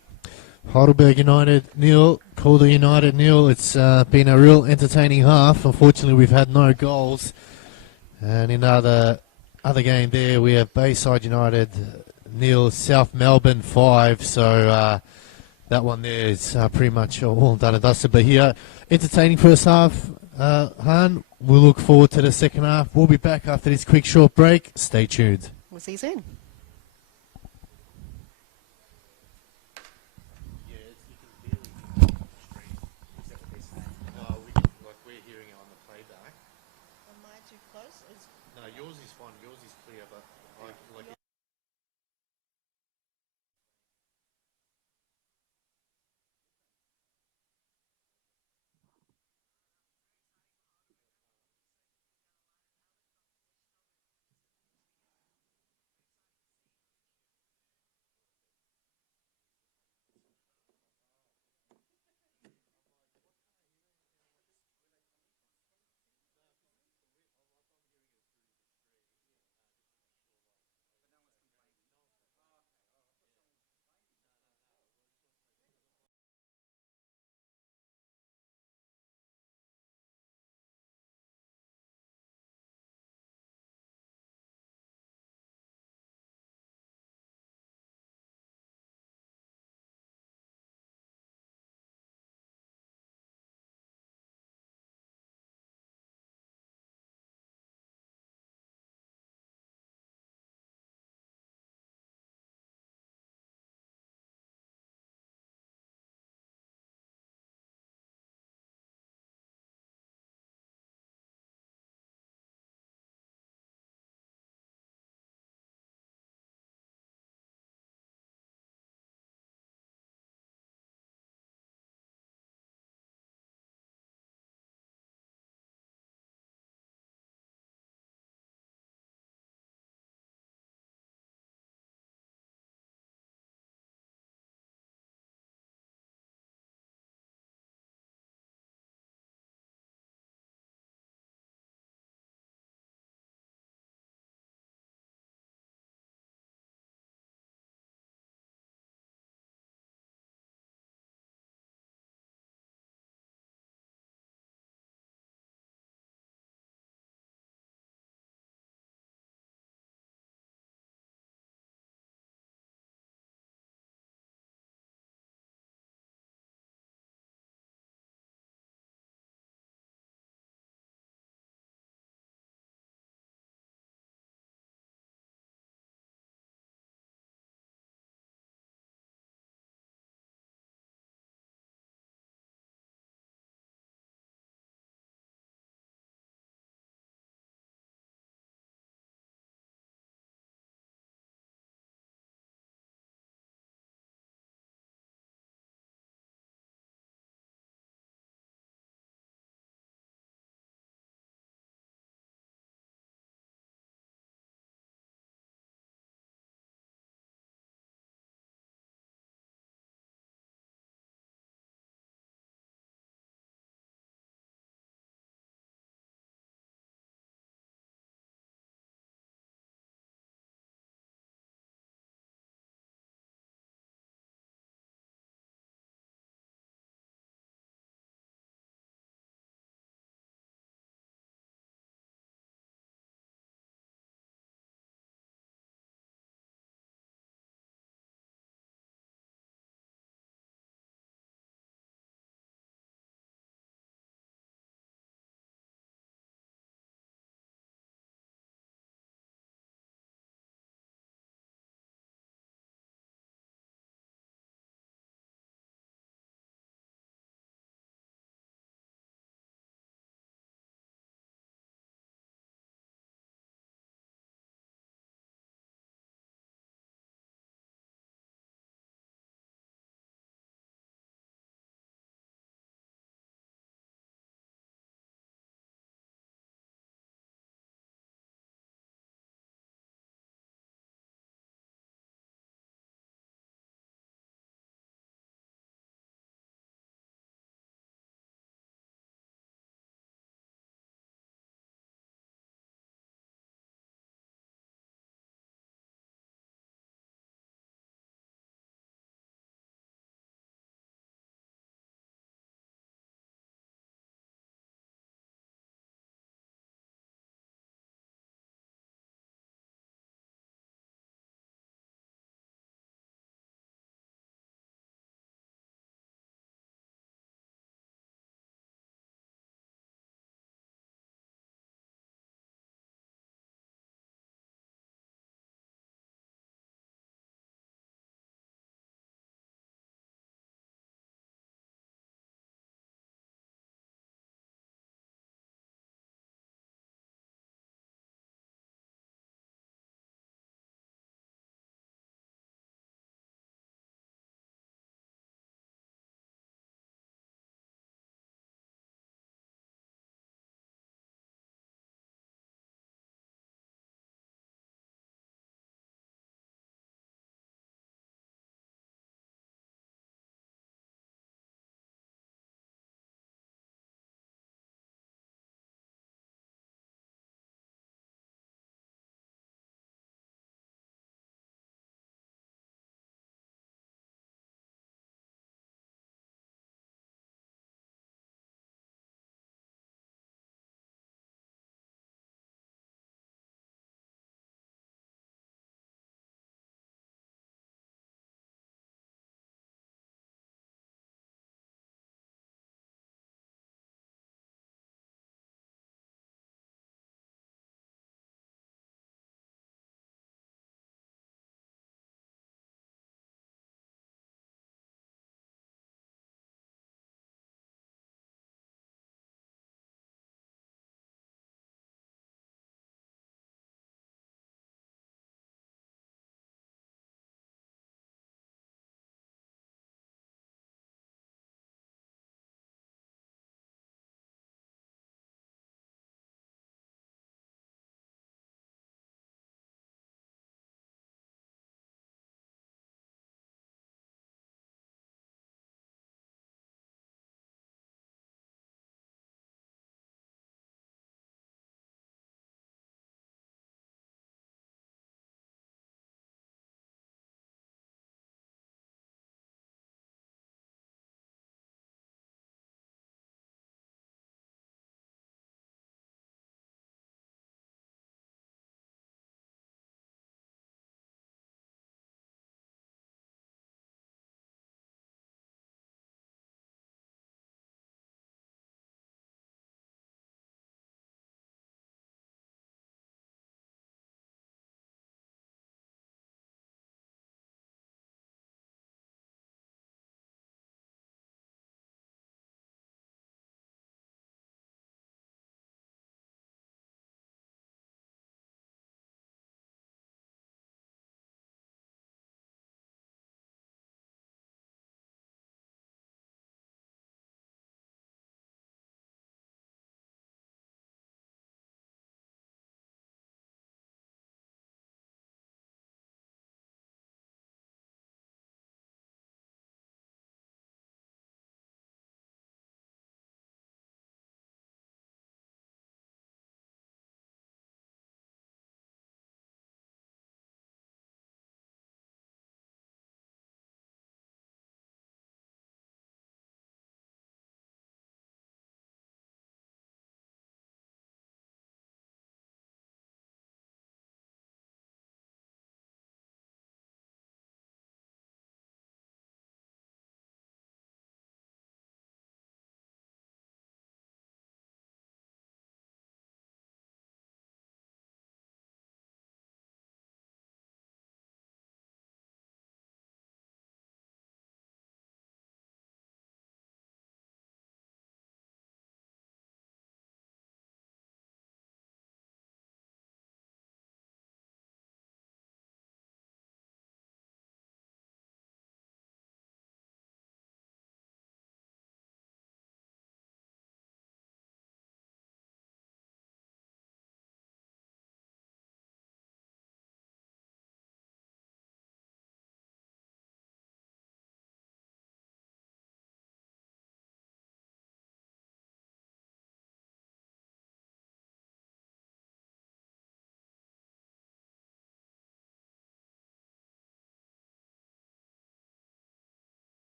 Heidelberg United 0, Calder United 0. It's been a real entertaining half. Unfortunately, we've had no goals. And in other game there, we have Bayside United 0, South Melbourne 5. So that one there is pretty much all done and dusted. But here, entertaining first half. Han, we'll look forward to the second half. We'll be back after this quick short break. Stay tuned. We'll see you soon. Yours is fine. Yours is clear, but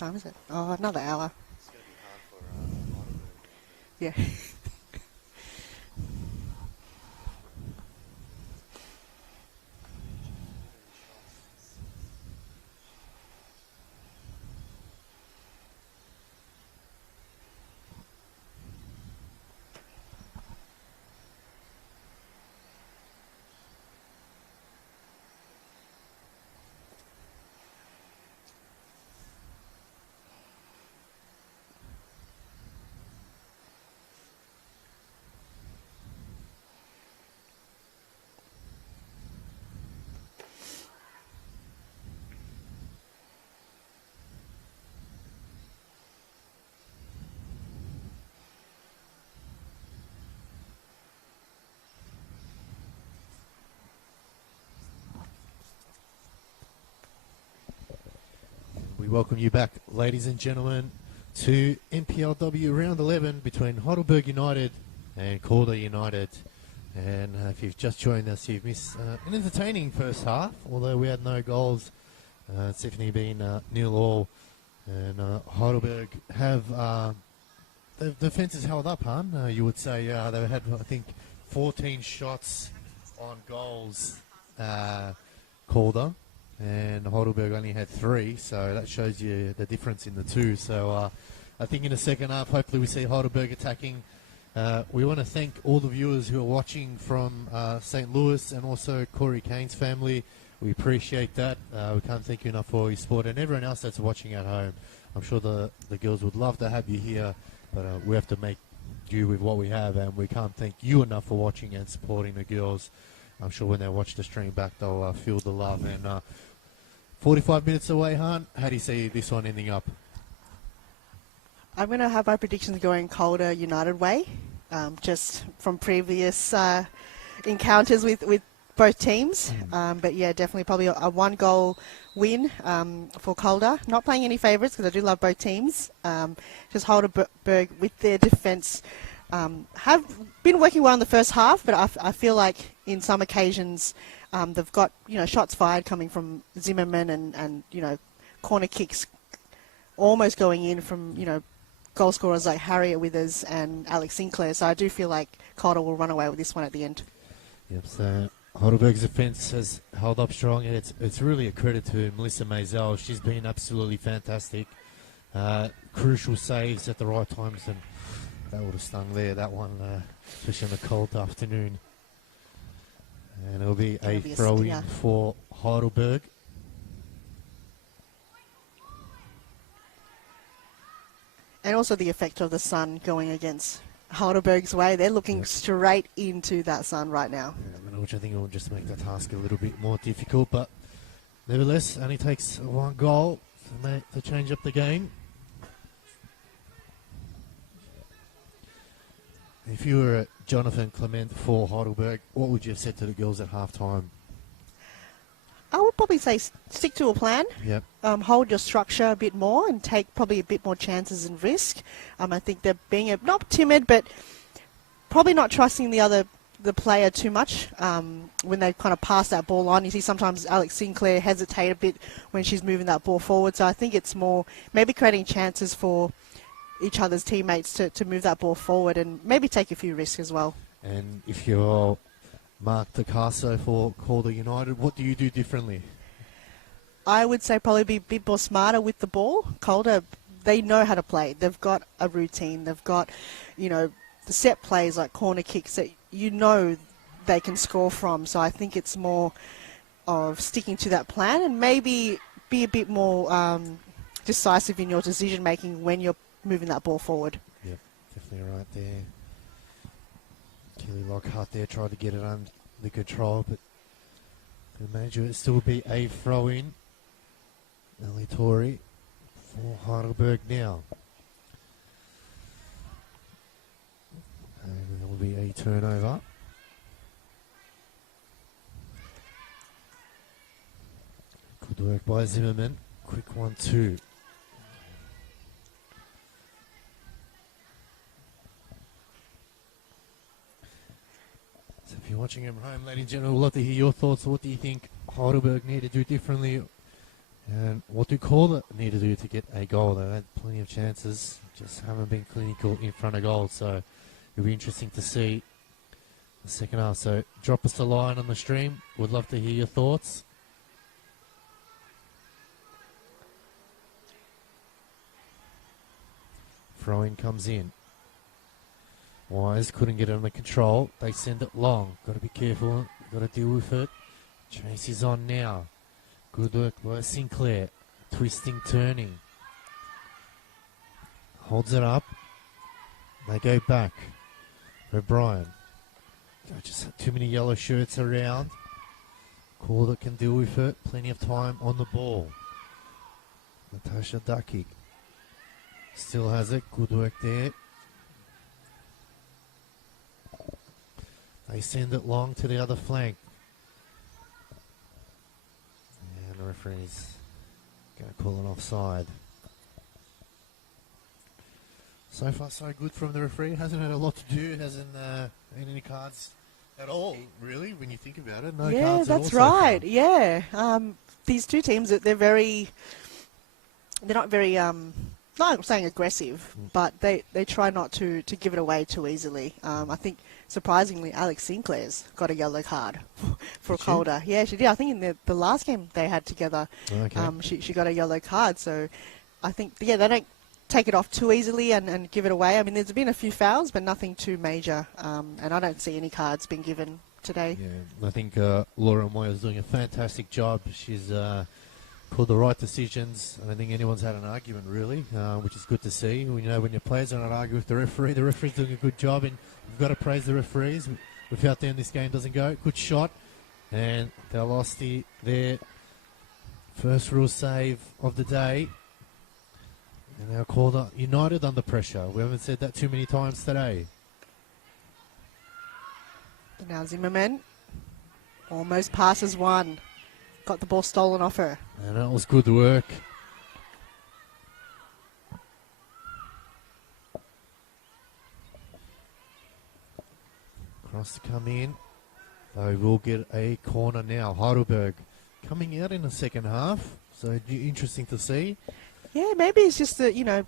time is it? Oh, another hour. It's going to be hard for Heidelberg. Yeah. We welcome you back, ladies and gentlemen, to NPLW Round 11 between Heidelberg United and Calder United. And if you've just joined us, you've missed an entertaining first half, although we had no goals. It's definitely been 0-0. And Heidelberg have the defence is held up, hon. You would say they had, I think, 14 shots on goals, Calder. And Heidelberg only had 3, so that shows you the difference in the two. So I think in the second half, hopefully we see Heidelberg attacking. We want to thank all the viewers who are watching from St. Louis and also Corey Kane's family. We appreciate that. We can't thank you enough for all your support, and everyone else that's watching at home. I'm sure the girls would love to have you here, but we have to make do with what we have, and we can't thank you enough for watching and supporting the girls. I'm sure when they watch the stream back, they'll feel the love. And 45 minutes away, Han. How do you see this one ending up? I'm going to have my predictions going Calder United way, just from previous encounters with both teams. But yeah, definitely probably a 1-goal win for Calder. Not playing any favourites because I do love both teams. Just Heidelberg with their defence have been working well in the first half, but I feel like in some occasions they've got shots fired coming from Zimmerman and corner kicks almost going in from goal scorers like Harriet Withers and Alex Sinclair. So I do feel like Calder will run away with this one at the end. Yep. So Heidelberg's defence has held up strong, and it's really a credit to Melissa Maisel. She's been absolutely fantastic. Crucial saves at the right times, and that would have stung there, that one, especially on a cold afternoon. And it'll be a throw-in for Heidelberg. And also the effect of the sun going against Heidelberg's way. They're looking straight into that sun right now. Yeah, which I think will just make the task a little bit more difficult, but nevertheless, only takes 1 goal to change up the game. If you were Jonathan Clement for Heidelberg, what would you have said to the girls at half-time? I would probably say stick to a plan. Yep. Hold your structure a bit more and take probably a bit more chances and risk. I think they're being not timid, but probably not trusting the player too much when they kind of pass that ball on. You see sometimes Alex Sinclair hesitate a bit when she's moving that ball forward. So I think it's more maybe creating chances for each other's teammates to move that ball forward and maybe take a few risks as well. And if you're Mark DeCasso for Calder United, what do you do differently? I would say probably be a bit more smarter with the ball. Calder, they know how to play. They've got a routine. They've got, the set plays like corner kicks that they can score from. So I think it's more of sticking to that plan and maybe be a bit more decisive in your decision making when you're moving that ball forward. Yep, definitely right there. Kelly Lockhart there tried to get it under control, but the manager it still be a throw-in. Ellie Torrey for Heidelberg now. And there will be a turnover. Good work by Zimmerman. Quick 1-2. So if you're watching at home, ladies and gentlemen, we'd love to hear your thoughts. What do you think Heidelberg need to do differently? And what do Calder need to do to get a goal? They've had plenty of chances, just haven't been clinical in front of goal. So it'll be interesting to see the second half. So drop us a line on the stream. Would love to hear your thoughts. Throw-in comes in. Wise couldn't get it under control. They send it long. Got to be careful. Got to deal with it. Chase is on now. Good work by Sinclair. Twisting, turning. Holds it up. They go back. O'Brien. Just had too many yellow shirts around. Calder can deal with it. Plenty of time on the ball. Natasha Ducky. Still has it. Good work there. They send it long to the other flank. And the referee's going to call an offside. So far, so good from the referee. Hasn't had a lot to do. Hasn't had any cards at all, really, when you think about it. No cards at all. That's right. Yeah. These two teams, they're not very, not saying aggressive, but they try not to give it away too easily. I think, surprisingly, Alex Sinclair's got a yellow card for Calder. Yeah, she did. I think in the last game they had together, she got a yellow card. So I think, they don't take it off too easily and give it away. I mean, there's been a few fouls, but nothing too major. And I don't see any cards being given today. Yeah, I think Laura Moyer's doing a fantastic job. She's called the right decisions. I don't think anyone's had an argument, really, which is good to see. When your players are not arguing with the referee's doing a good job, and you've got to praise the referees. Without them, this game doesn't go. Good shot. And they lost their first real save of the day. And now Calder United under pressure. We haven't said that too many times today. Now Zimmerman almost passes one. Got the ball stolen off her. And that was good work. Cross to come in. They will get a corner now. Heidelberg coming out in the second half. So interesting to see. Yeah, maybe it's just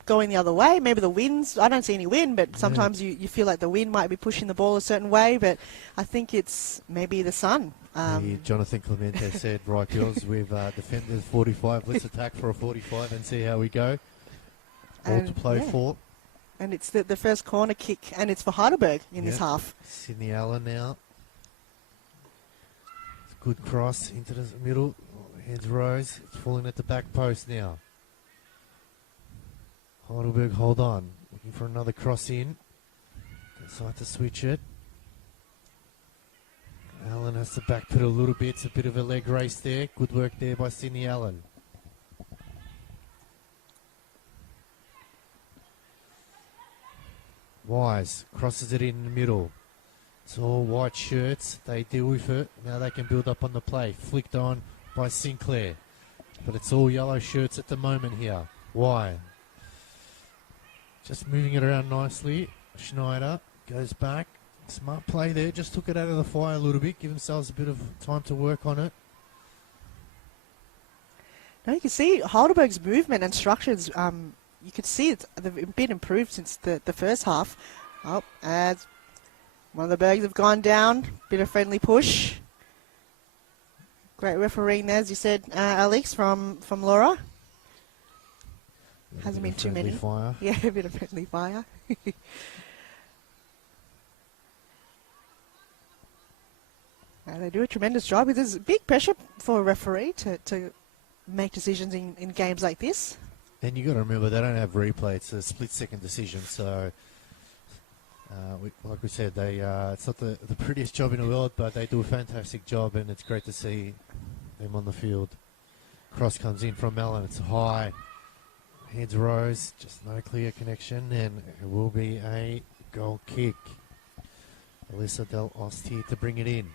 going the other way. Maybe the winds. I don't see any wind, but sometimes you feel like the wind might be pushing the ball a certain way. But I think it's maybe the sun. Jonathan Clemente said, right, girls, we've defended 45. Let's attack for a 45 and see how we go. All to play for. And it's the first corner kick, and it's for Heidelberg in this half. Sydney Allen now. It's a good cross into the middle. Heads Rose. It's falling at the back post now. Heidelberg, hold on. Looking for another cross in. Decide to switch it. Allen has to back put a little bit. It's a bit of a leg race there. Good work there by Sydney Allen. Wise crosses it in the middle. It's all white shirts. They deal with it. Now they can build up on the play. Flicked on by Sinclair. But it's all yellow shirts at the moment here. Why? Just moving it around nicely. Schneider goes back. Smart play there. Just took it out of the fire a little bit. Give themselves a bit of time to work on it. Now you can see Heidelberg's movement and structures. You can see they've been improved since the first half. Oh, as one of the Bergs have gone down. Bit of friendly push. Great refereeing there, as you said, Alex, from Laura. Hasn't been too many. Fire. Yeah, a bit of friendly fire. They do a tremendous job. There's big pressure for a referee to make decisions in games like this. And you got to remember, they don't have replay. It's a split-second decision. So, like we said, it's not the prettiest job in the world, but they do a fantastic job, and it's great to see them on the field. Cross comes in from Allen. It's high. Heads Rose. Just no clear connection, and it will be a goal kick. Alyssa Del Osti to bring it in.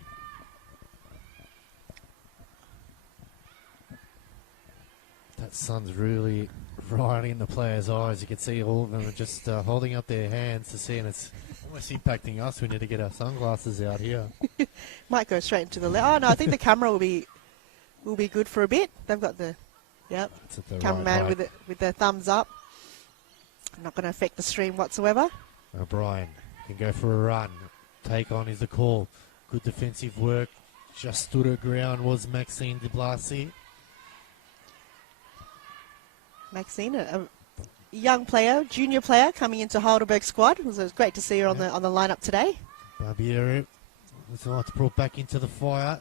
That sun's really right in the players' eyes. You can see all of them are just holding up their hands to see, and it's almost impacting us. We need to get our sunglasses out here. Might go straight into the left. Oh no, I think the camera will be good for a bit. They've got the Yep. It's at the Cameraman right. with the thumbs up. Not going to affect the stream whatsoever. O'Brien can go for a run. Take on is the call. Good defensive work. Just stood her ground was Maxine de Blasi. Maxine, a young player, junior player coming into Heidelberg squad. It was great to see her on the lineup today. Barbieri was brought back into the fire.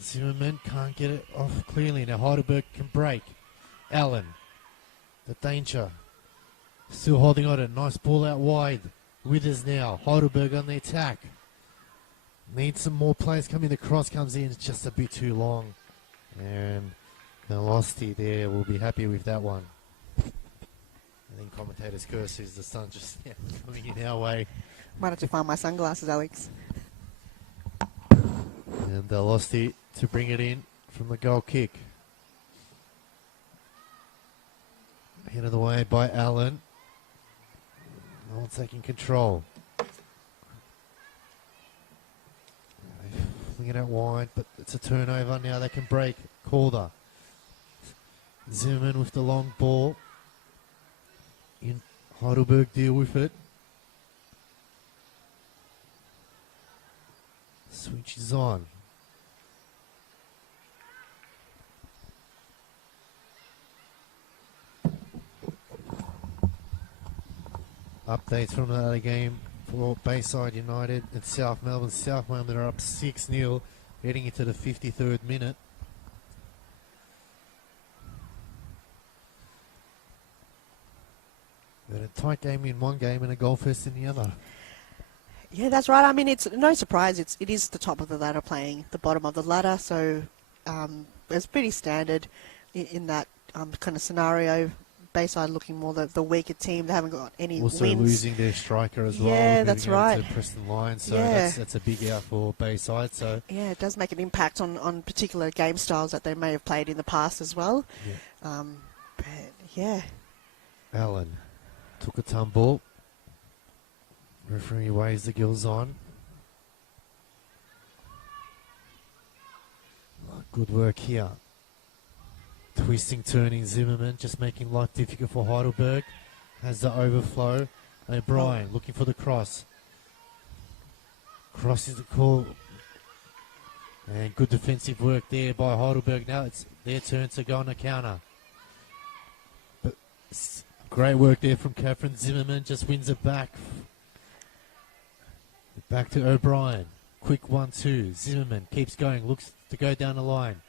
Zimmerman can't get it off clearly. Now Heidelberg can break. Allen, the danger. Still holding on it. Nice ball out wide. Withers now. Heidelberg on the attack. Needs some more players coming. The cross comes in. It's just a bit too long. And Velocity there will be happy with that one. I think commentator's curse is the sun just coming in our way. Might have to find my sunglasses, Alex. And Velocity to bring it in from the goal kick. Head of the way by Allen. No one taking control. Flinging it wide, but it's a turnover. Now they can break. Calder. Zimmerman with the long ball. In Heidelberg deal with it. Switches on. Updates from the other game for Bayside United and South Melbourne. South Melbourne are up 6-0 heading into the 53rd minute. But a tight game in one game and a goal fest in the other. Yeah, that's right. I mean, it's no surprise. It is the top of the ladder playing the bottom of the ladder, so it's pretty standard in that kind of scenario. Bayside looking more the weaker team. They haven't got any also wins. Losing their striker as well. Yeah, that's right. To Preston Lions, so Yeah. that's a big out for Bayside. So yeah, it does make an impact on particular game styles that they may have played in the past as well. yeah. But yeah, Allen took a tumble. Referee waves the gills on. Good work here. Twisting, turning Zimmerman, just making life difficult for Heidelberg. Has the overflow. O'Brien looking for the cross. Cross is the call. And good defensive work there by Heidelberg. Now it's their turn to go on a counter. But great work there from Catherine Zimmerman. Just wins it back. Back to O'Brien. Quick 1-2. Zimmerman keeps going. Looks to go down the line.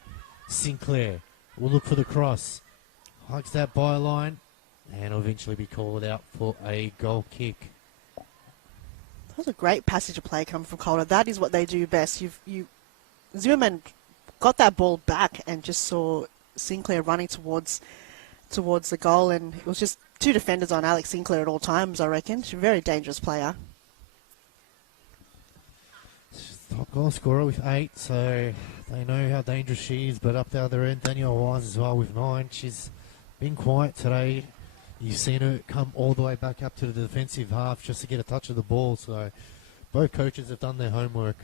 Sinclair will look for the cross. Hugs that byline. And will eventually be called out for a goal kick. that was a great passage of play coming from Calder. That is what they do best. Zimmerman got that ball back and just saw Sinclair running towards the goal, and it was just two defenders on Alex Sinclair at all times, I reckon. She's a very dangerous player. Top goal scorer with 8, so they know how dangerous she is. But up the other end, Danielle Wise as well with 9. She's been quiet today. You've seen her come all the way back up to the defensive half just to get a touch of the ball. So both coaches have done their homework.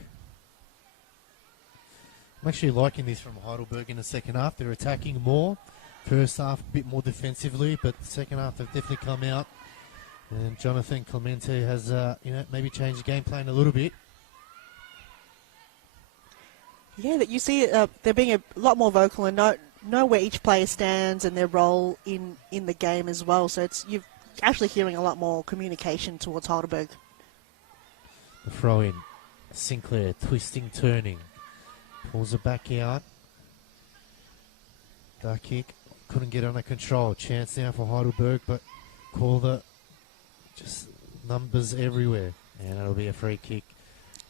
I'm actually liking this from Heidelberg in the second half. They're attacking more. First half a bit more defensively, but the second half they've definitely come out. And Jonathan Clemente has maybe changed the game plan a little bit. Yeah, that you see they're being a lot more vocal and know where each player stands and their role in the game as well. So you're actually hearing a lot more communication towards Heidelberg. The throw in. Sinclair twisting, turning. Pulls it back out. Duck kick. Couldn't get under control. Chance now for Heidelberg, but Calder just numbers everywhere. And it'll be a free kick.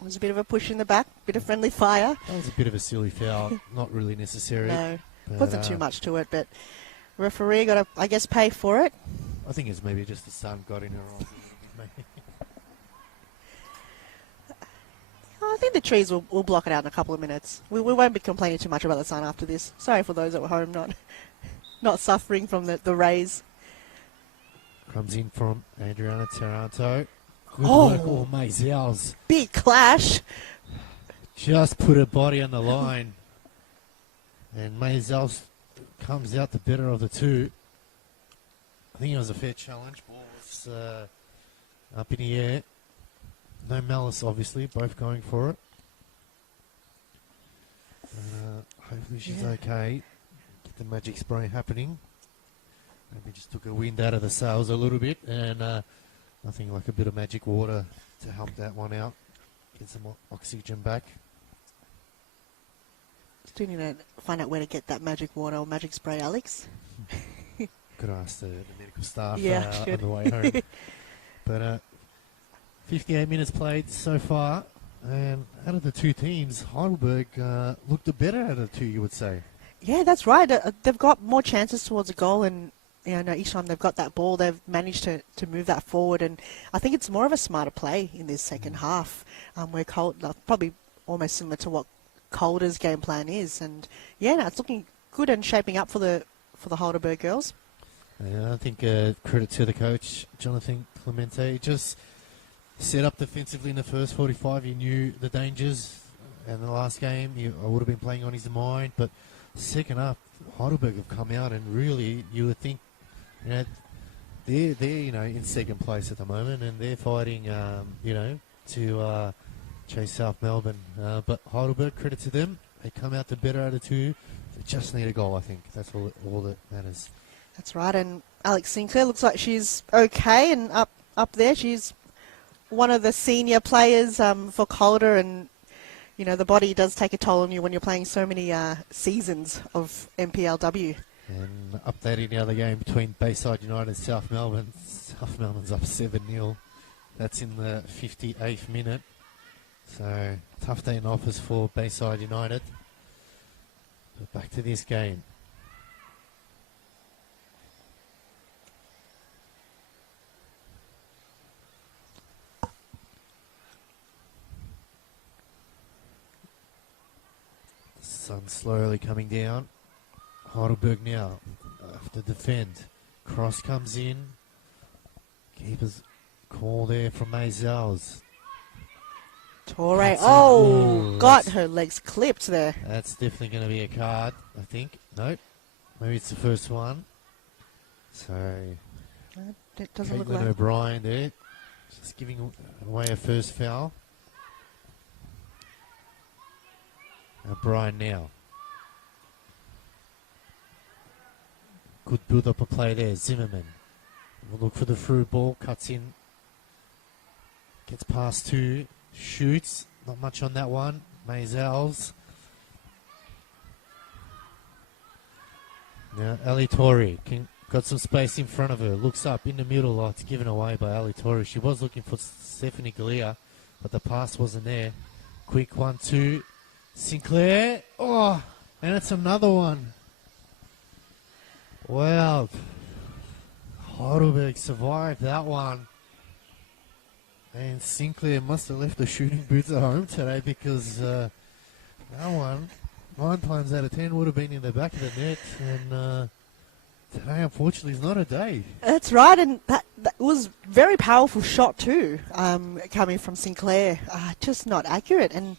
It was a bit of a push in the back, bit of friendly fire. That was a bit of a silly foul. Not really necessary. No, but, wasn't too much to it, but referee got to, I guess, pay for it. I think it's maybe just the sun got in her eyes. I think the trees will block it out in a couple of minutes. We won't be complaining too much about the sun after this. Sorry for those at home not suffering from the rays. Comes in from Adriana Taranto. Good Oh. work, Maisels. Big clash. Just put her body on the line. And Maisels comes out the better of the two. I think it was a fair challenge. Ball was up in the air. No malice, obviously. Both going for it. Hopefully she's okay. Get the magic spray happening. Maybe just took a wind out of the sails a little bit. And nothing like a bit of magic water to help that one out. Get some oxygen back. Still need to find out where to get that magic water or magic spray, Alex. Could ask the medical staff Yeah, on the way home. But 58 minutes played so far. And out of the two teams, Heidelberg looked the better out of the two, you would say. Yeah, that's right. They've got more chances towards a goal, and each time they've got that ball, they've managed to move that forward. And I think it's more of a smarter play in this second half, where Calder, probably almost similar to what Calder's game plan is. And yeah, no, it's looking good and shaping up for the Heidelberg girls. I think credit to the coach, Jonathan Clemente. Just set up defensively in the first 45. He knew the dangers. And the last game, I would have been playing on his mind. But second up, Heidelberg have come out and really, you would think, they're in second place at the moment, and they're fighting, to chase South Melbourne. But Heidelberg, credit to them. They come out the better out of two. They just need a goal, I think. That's all that matters. That's right. And Alex Sinclair looks like she's okay and up there. She's one of the senior players for Calder, and the body does take a toll on you when you're playing so many seasons of NPLW. And updating the other game between Bayside United and South Melbourne. South Melbourne's up 7-0. That's in the 58th minute. So, tough day in office for Bayside United. But back to this game. Sun slowly coming down. Heidelberg now have to defend. Cross comes in. Keeper's call there from Maisels. Torre, got her legs clipped there. That's definitely going to be a card, I think. Nope. Maybe it's the first one. So, It doesn't look Caitlin like. O'Brien there. Just giving away a first foul. O'Brien now. Good build-up of play there. Zimmerman will look for the through ball. Cuts in. Gets past two. Shoots. Not much on that one. Maisels. Now Ali Torre got some space in front of her. Looks up in the middle. Oh, it's given away by Ali Torre. She was looking for Stephanie Galea, but the pass wasn't there. Quick 1-2. Sinclair. Oh, and it's another one. Wow. Heidelberg survived that one. And Sinclair must have left the shooting boots at home today, because that one, 9 times out of 10, would have been in the back of the net. And today, unfortunately, is not a day. That's right, and that was very powerful shot too, coming from Sinclair. Just not accurate, and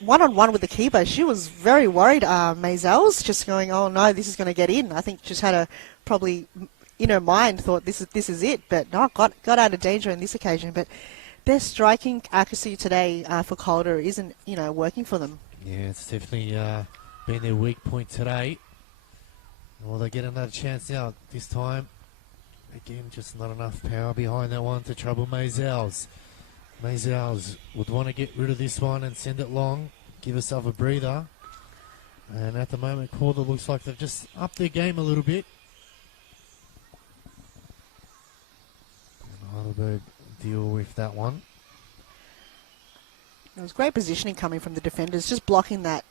one-on-one with the keeper, she was very worried. Maisels just going, oh no, this is going to get in. I think just had a probably in her mind thought this is it, but no, got out of danger on this occasion. But their striking accuracy today for Calder isn't working for them. Yeah, it's definitely been their weak point today. Well, they get another chance now. This time, again, just not enough power behind that one to trouble Maisels. Maisels would want to get rid of this one and send it long, give herself a breather. And at the moment, Calder looks like they've just upped their game a little bit. And Heidelberg deal with that one. It was great positioning coming from the defenders, just blocking that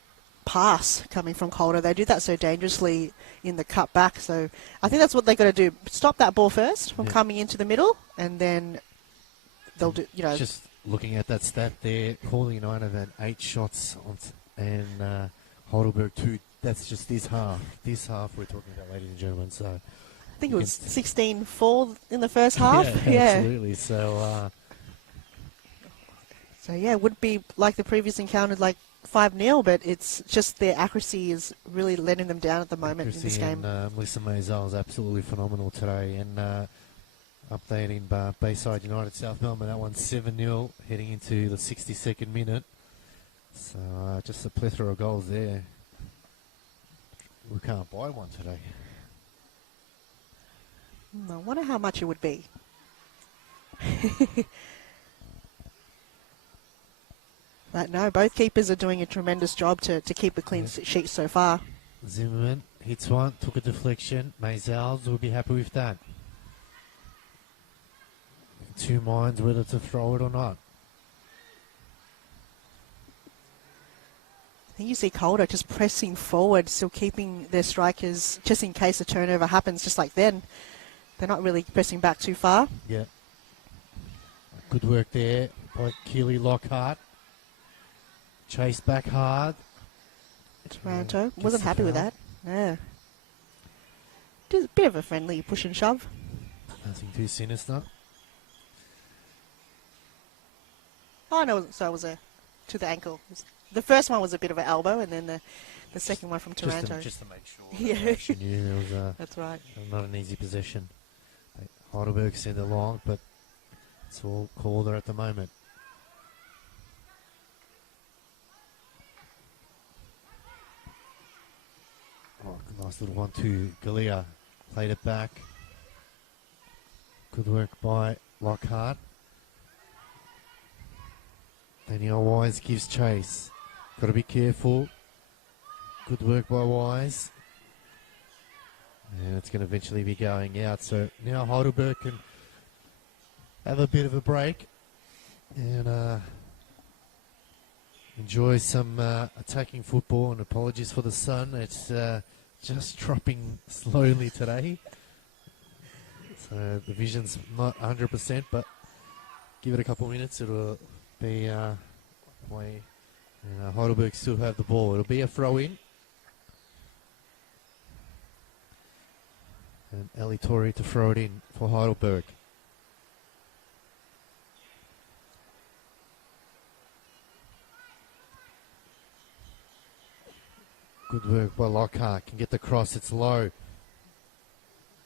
pass coming from Calder. They do that so dangerously in the cut back. So I think that's what they've got to do. Stop that ball first from coming into the middle, and then they'll do, Just looking at that stat there, Calder United had 8 shots and Heidelberg 2. That's just this half. This half we're talking about, ladies and gentlemen. So I think it was 16-4 in the first half. Yeah, absolutely. So So yeah, it would be like the previous encounter, like 5-0, but it's just their accuracy is really letting them down at the moment in this game. And Melissa Maisel is absolutely phenomenal today. And updating Bayside United South Melbourne, that one's 7-0 heading into the 62nd minute. So just a plethora of goals there. We can't buy one today. I wonder how much it would be. But no, both keepers are doing a tremendous job to keep a clean sheet so far. Zimmerman hits one, took a deflection. Maisels will be happy with that. Two minds whether to throw it or not. I think you see Calder just pressing forward, still keeping their strikers, just in case a turnover happens, just like then. They're not really pressing back too far. Yeah. Good work there by Keely Lockhart. Chase back hard. Toronto wasn't happy with that. Yeah. Just a bit of a friendly push and shove. Nothing too sinister. Oh, no, so it was to the ankle. The first one was a bit of an elbow, and then the second one from Toronto. Just to make sure. Yeah. She knew it was That's right. not an easy possession. Heidelberg sent it long, but it's all Calder at the moment. Oh, nice little 1-2. Galea played it back. Good work by Lockhart. Danielle Wise gives chase. Got to be careful. Good work by Wise. And it's going to eventually be going out. So now Heidelberg can have a bit of a break and enjoy some attacking football. And apologies for the sun. It's just dropping slowly today. So the vision's not 100%, but give it a couple of minutes. It'll be away. And Heidelberg still have the ball. It'll be a throw-in. And Ali Torrey to throw it in for Heidelberg. Good work by Lockhart. Can get the cross. It's low.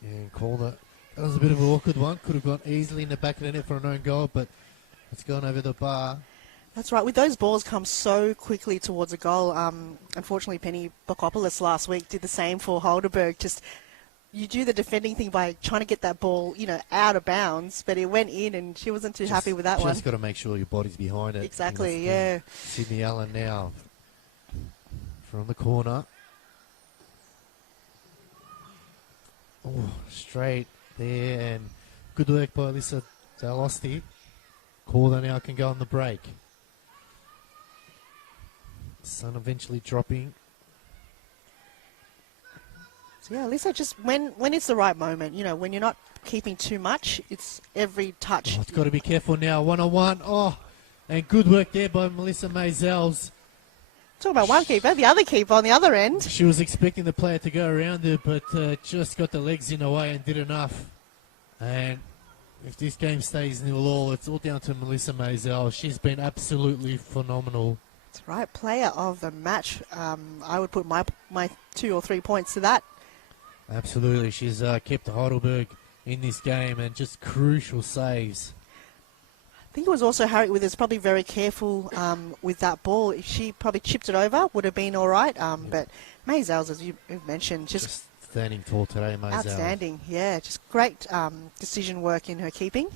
And Calder. That was a bit of an awkward one. Could have gone easily in the back of the net for an own goal, but it's gone over the bar. That's right. With those balls come so quickly towards a goal. Unfortunately, Penny Bokopoulos last week did the same for Heidelberg. Just you do the defending thing by trying to get that ball, out of bounds, but it went in, and she wasn't too happy with that one. Just got to make sure your body's behind it. Exactly. Yeah. Sydney Allen now from the corner. Oh, straight there, and good work by Alyssa Dalosti. Calder now can go on the break. Sun eventually dropping. So yeah, Lisa, just when it's the right moment, when you're not keeping too much, it's every touch. Oh, it's got to be careful now. 1-on-1. Oh, and good work there by Melissa Maisels. Talking about one keeper, the other keeper on the other end. She was expecting the player to go around her, but just got the legs in the way and did enough. And if this game stays 0-0, it's all down to Melissa Maisel. She's been absolutely phenomenal. That's right, player of the match. I would put my 2 or 3 points to that. Absolutely, she's kept Heidelberg in this game and just crucial saves. I think it was also Harriet Withers probably very careful with that ball. If she probably chipped it over, would have been all right. But Maisels, as you've mentioned, just standing tall today, Maisel. Outstanding, yeah. Just great decision work in her keeping.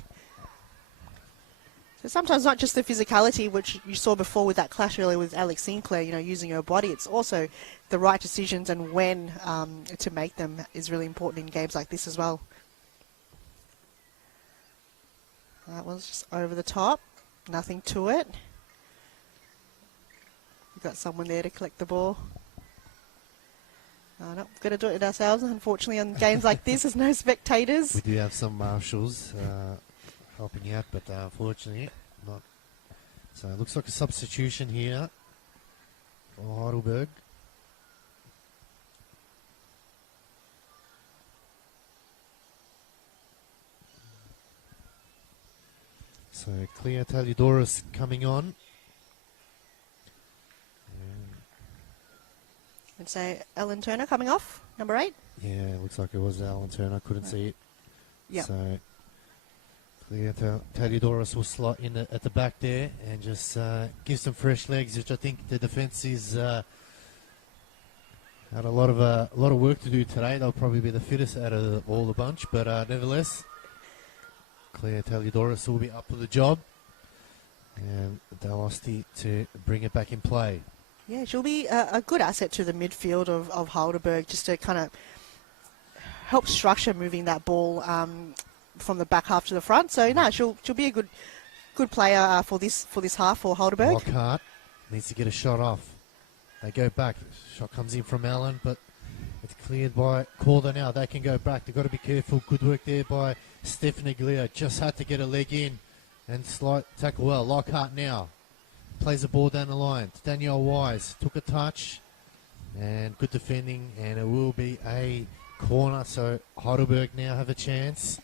So sometimes not just the physicality, which you saw before with that clash earlier with Alex Sinclair, using her body. It's also the right decisions and when to make them is really important in games like this as well. That was just over the top. Nothing to it. We've got someone there to collect the ball. No, we're going to do it ourselves. Unfortunately, on games like this, there's no spectators. We do have some marshals helping out, but unfortunately not. So it looks like a substitution here for Heidelberg. So Clea Taliadoris coming on. And so Ellen Turner coming off, number 8. Yeah, looks like it was Alan Turner. Couldn't see it. Yeah. So Taliadoros will slot in at the back there and just give some fresh legs, which I think the defence is had a lot of work to do today. They'll probably be the fittest out of all the bunch, but nevertheless, Claire Taliadoros will be up for the job, and Dalosty to bring it back in play. Yeah, she'll be a good asset to the midfield of Heidelberg, just to kind of help structure moving that ball from the back half to the front. So no, she'll be a good player for this half for Heidelberg. Lockhart needs to get a shot off. They go back. Shot comes in from Allen, but it's cleared by Calder now. They can go back. They've got to be careful. Good work there by Stephanie Glier. Just had to get a leg in and slight tackle well. Lockhart now plays the ball down the line. Danielle Wise took a touch and good defending, and it will be a corner. So Heidelberg now have a chance.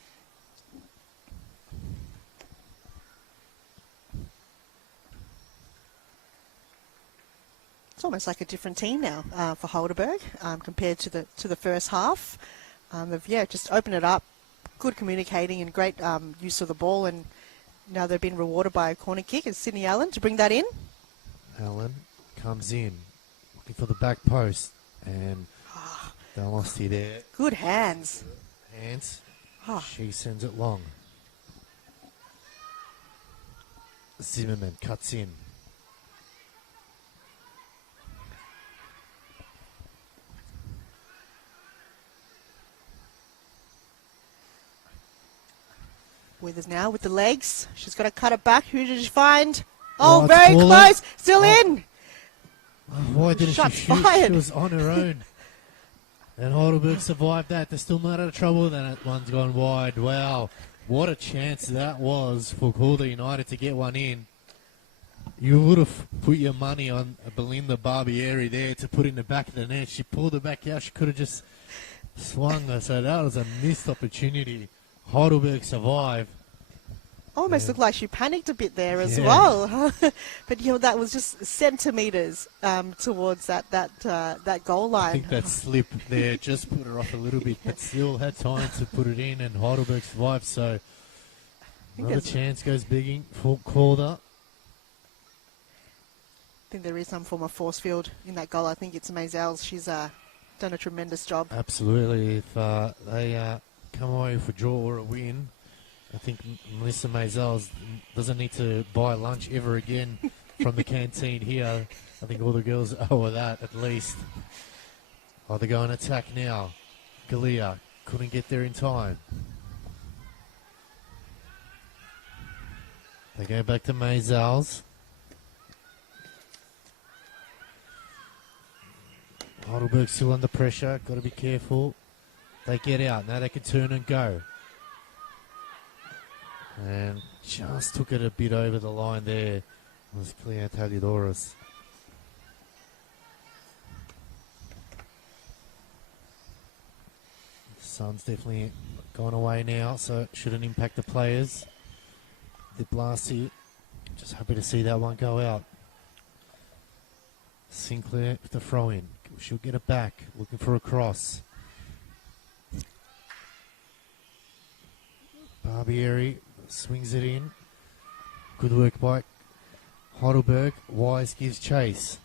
It's almost like a different team now for Heidelberg compared to the first half. They've just opened it up, good communicating and great use of the ball, and now they've been rewarded by a corner kick. It's Sydney Allen to bring that in. Allen comes in, looking for the back post, and they lost it there. Good hands. She sends it long. Zimmerman cuts in. Withers now with the legs. She's got to cut it back. Who did she find? Oh, it's very fallen. close. Still in. Why didn't Shots she shoot? fired. She was on her own. And Heidelberg survived that. They're still not out of trouble. Then that one's gone wide. Wow. What a chance that was for Calder United to get one in. You would have put your money on Belinda Barbieri there to put in the back of the net. She pulled it back out. She could have just swung her. So that was a missed opportunity. Heidelberg survived. Almost looked like she panicked a bit there as Yeah. well. But that was just centimetres towards that goal line. I think that slip there just put her off a little bit, but still had time to put it in, and Heidelberg survived. So another chance goes big for Calder. I think there is some form of force field in that goal. I think it's Maisels. She's done a tremendous job. Absolutely. If they come away with a draw or a win, I think Melissa Maisels doesn't need to buy lunch ever again from the canteen here. I think all the girls owe her that at least. Oh, they're going attack now. Galea couldn't get there in time. They go back to Maisels. Heidelberg still under pressure. Got to be careful. They get out. Now they can turn and go. And just took it a bit over the line there. It was Cleo Taliadoros. The sun's definitely gone away now, so it shouldn't impact the players. The Blasi, just happy to see that one go out. Sinclair with the throw in. She'll get it back. Looking for a cross. Barbieri swings it in. Good work by Heidelberg. Wise gives chase.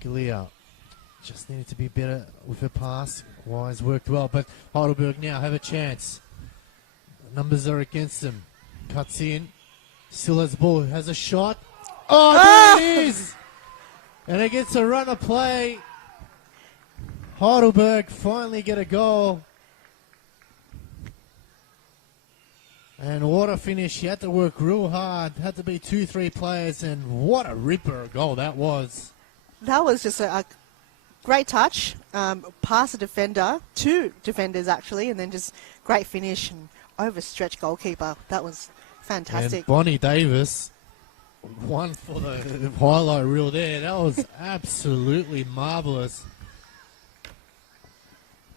Galea just needed to be better with her pass. Wise worked well, but Heidelberg now have a chance. Numbers are against them. Cuts in. Still has the ball. Has a shot. Oh, there it is! And it gets a run of play. Heidelberg finally get a goal. And what a finish. She had to work real hard. Had to be 2-3 players, and what a ripper goal that was. That was just a great touch. Past a defender, 2 defenders actually, and then just great finish and overstretched goalkeeper. That was fantastic. And Bonnie Davis, one for the highlight reel there. That was absolutely marvellous.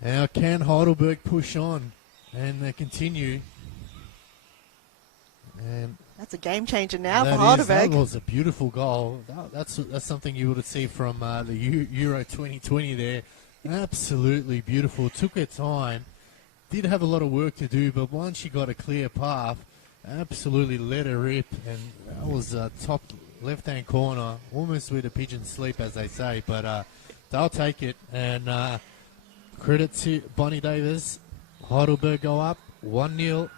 Now can Heidelberg push on and they continue? And That's a game changer now for That Heidelberg. was a beautiful goal. That's something you would have seen from the Euro 2020 there. Absolutely beautiful. Took her time. Did have a lot of work to do, but once she got a clear path, absolutely let her rip. And that was top left-hand corner, almost with a pigeon sleep, as they say. But they'll take it. And credit to Bonnie Davis. Heidelberg go up 1-0.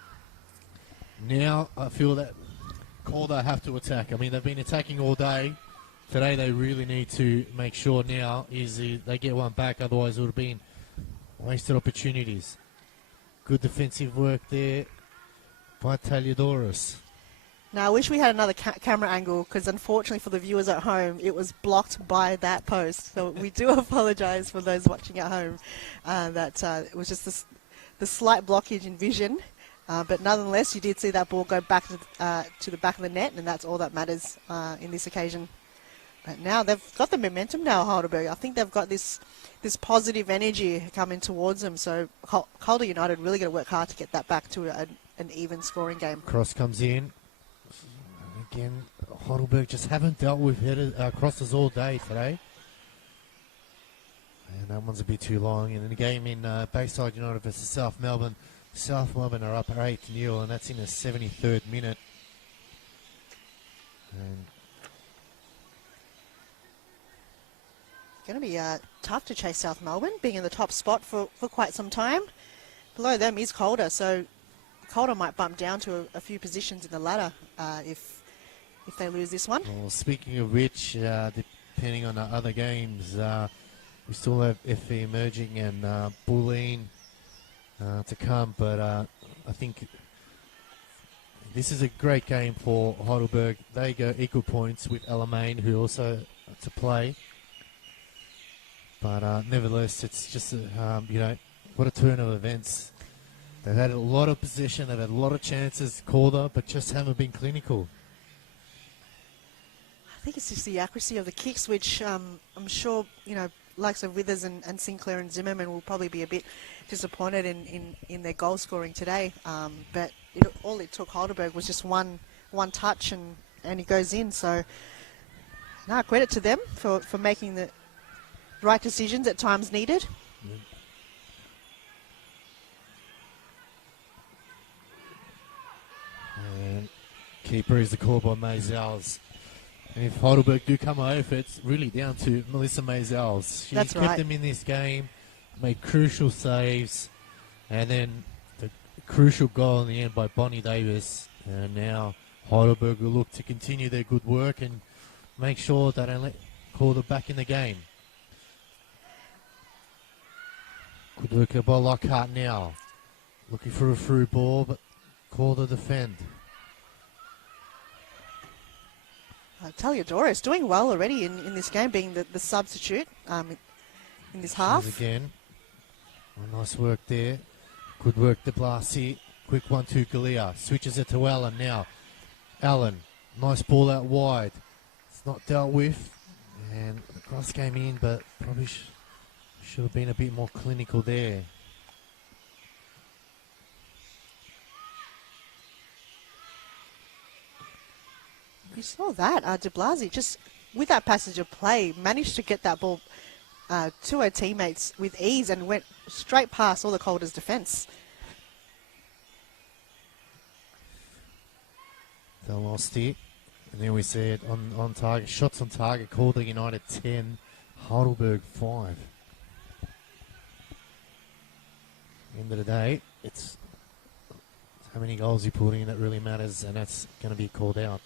Now I feel that Calder have to attack. I mean, they've been attacking all day. Today they really need to make sure now they get one back, otherwise it would have been wasted opportunities. Good defensive work there by Taliadoris. Now, I wish we had another camera angle, because unfortunately for the viewers at home, it was blocked by that post. So we do apologise for those watching at home that it was just the slight blockage in vision. But nonetheless, you did see that ball go back to the back of the net, and that's all that matters in this occasion. But now they've got the momentum now, Heidelberg. I think they've got this positive energy coming towards them. So Calder United really going to work hard to get that back to an even scoring game. Cross comes in. Again, Heidelberg just haven't dealt with crosses all day today. And that one's a bit too long. And in the game in Bayside United versus South Melbourne are up 8-0, and that's in the 73rd minute. And Going to be tough to chase South Melbourne, being in the top spot for quite some time. Below them is Calder, so Calder might bump down to a few positions in the ladder if they lose this one. Well, speaking of which, depending on the other games, we still have FE emerging and Bulleen to come, but I think this is a great game for Heidelberg. They go equal points with Alamein, who also to play. But nevertheless, it's just, what a turn of events. They've had a lot of possession, they've had a lot of chances, Calder, but just haven't been clinical. I think it's just the accuracy of the kicks, which I'm sure, likes of Withers and Sinclair and Zimmerman will probably be a bit disappointed in their goal scoring today. But all it took Heidelberg was just one touch and he goes in. So, credit to them for making the right decisions at times needed. And keeper is the call by Maisels. And if Heidelberg do come over, it's really down to Melissa Maisels. She's kept them in this game, made crucial saves, and then the crucial goal in the end by Bonnie Davis. And now Heidelberg will look to continue their good work and make sure that they let Calder back in the game. Good work by Lockhart now. Looking for a through ball, but Calder defend. Taliadoris doing well already in this game, being the substitute in this half. Again. Nice work there. Good work to Blasi. Quick 1-2 Galea. Switches it to Allen now. Allen. Nice ball out wide. It's not dealt with. And the cross came in, but probably should have been a bit more clinical there. You saw that. De Blasi, just with that passage of play, managed to get that ball to her teammates with ease and went straight past all the Calder's defence. They lost it. And then we see it on target. Shots on target. Calder United 10. Heidelberg 5. End of the day, it's how many goals you put in that really matters, and that's going to be called out.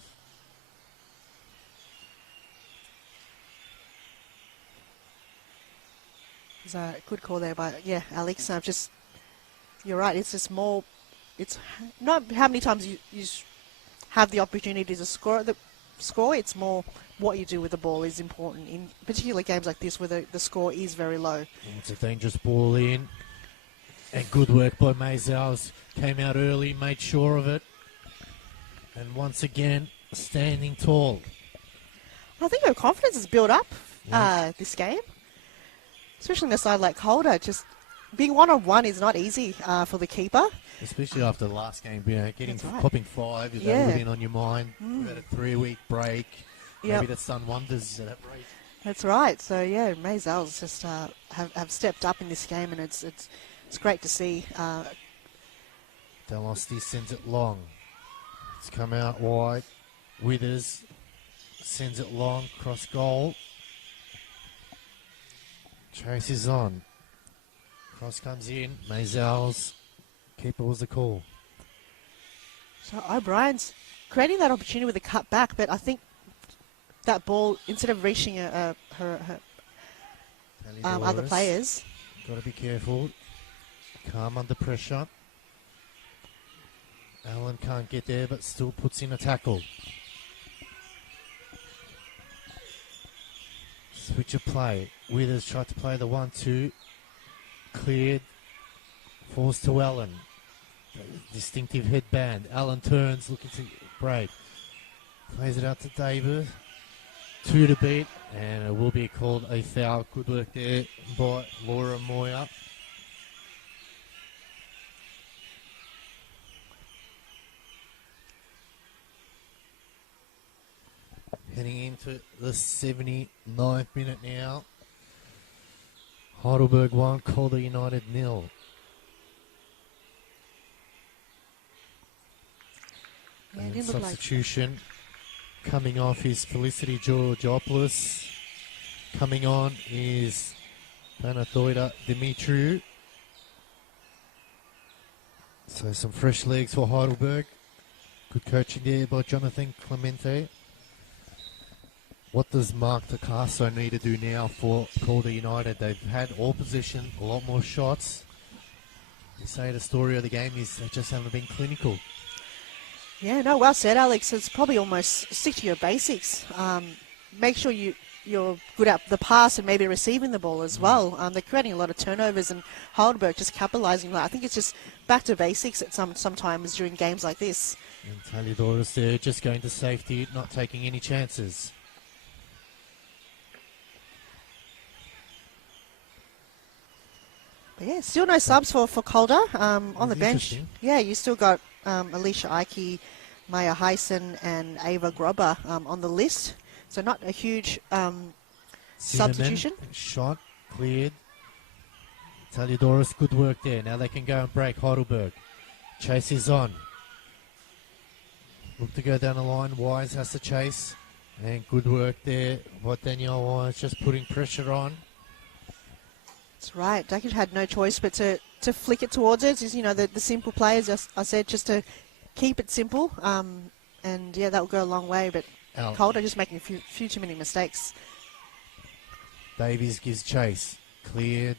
It's a good call there by, Alex. You're right, it's just more, it's not how many times you have the opportunity to score, it's more what you do with the ball is important, in particular games like this where the score is very low. It's a dangerous ball in. And good work by Maisels. Came out early, made sure of it. And once again, standing tall. I think her confidence has built up this game. Especially on a side like Calder. Just being one-on-one is not easy for the keeper. Especially after the last game, getting That's right. popping 5, is that Yeah. would have been on your mind? We've had a 3-week break. Yep. Maybe that's done wonders at that break. That's right. So yeah, Mazel's just have stepped up in this game, and it's great to see. Delosti sends it long. It's come out wide. Withers sends it long, cross goal. Chase is on. Cross comes in. Mazel's keeper was the call. So O'Brien's creating that opportunity with a cut back, but I think that ball, instead of reaching her other players. Got to be careful. Calm under pressure. Allen can't get there, but still puts in a tackle. Switch of play. Withers tried to play the 1-2. Cleared. Falls to Allen. Distinctive headband. Allen turns, looking to break. Plays it out to Davis. 2 to beat, and it will be called a foul. Good work there by Laura Moyer. Heading into the 79th minute now. Heidelberg 1, Calder United 0. Yeah, it And didn't look like. substitution coming off is Felicity Georgiopoulos. Coming on is Panathoida Dimitriou. So some fresh legs for Heidelberg. Good coaching there by Jonathan Clemente. What does Mark Picasso need to do now for Calder United? They've had all possession, a lot more shots. You say the story of the game is they just haven't been clinical. Yeah, no, well said, Alex. It's probably almost stick to your basics. Make sure you're good at the pass and maybe receiving the ball as well. They're creating a lot of turnovers, and Heidelberg just capitalising on that. I think it's just back to basics at sometimes during games like this. And Taliadoris there just going to safety, not taking any chances. But yeah, still no subs for Calder on the That's bench. interesting. Yeah, you still got Alicia Ike, Maya Heisen, and Ava Grobber on the list. So not a huge substitution. Zimmerman, shot, cleared. Taliadoris, good work there. Now they can go and break Heidelberg. Chase is on. Look to go down the line. Wise has to chase. And good work there by Danielle Wise, just putting pressure on. That's right. Dakic had no choice but to flick it towards it. Just, the simple plays, as I said, just to keep it simple. And yeah, that will go a long way. But Out. Calder just making a few too many mistakes. Davies gives chase. Cleared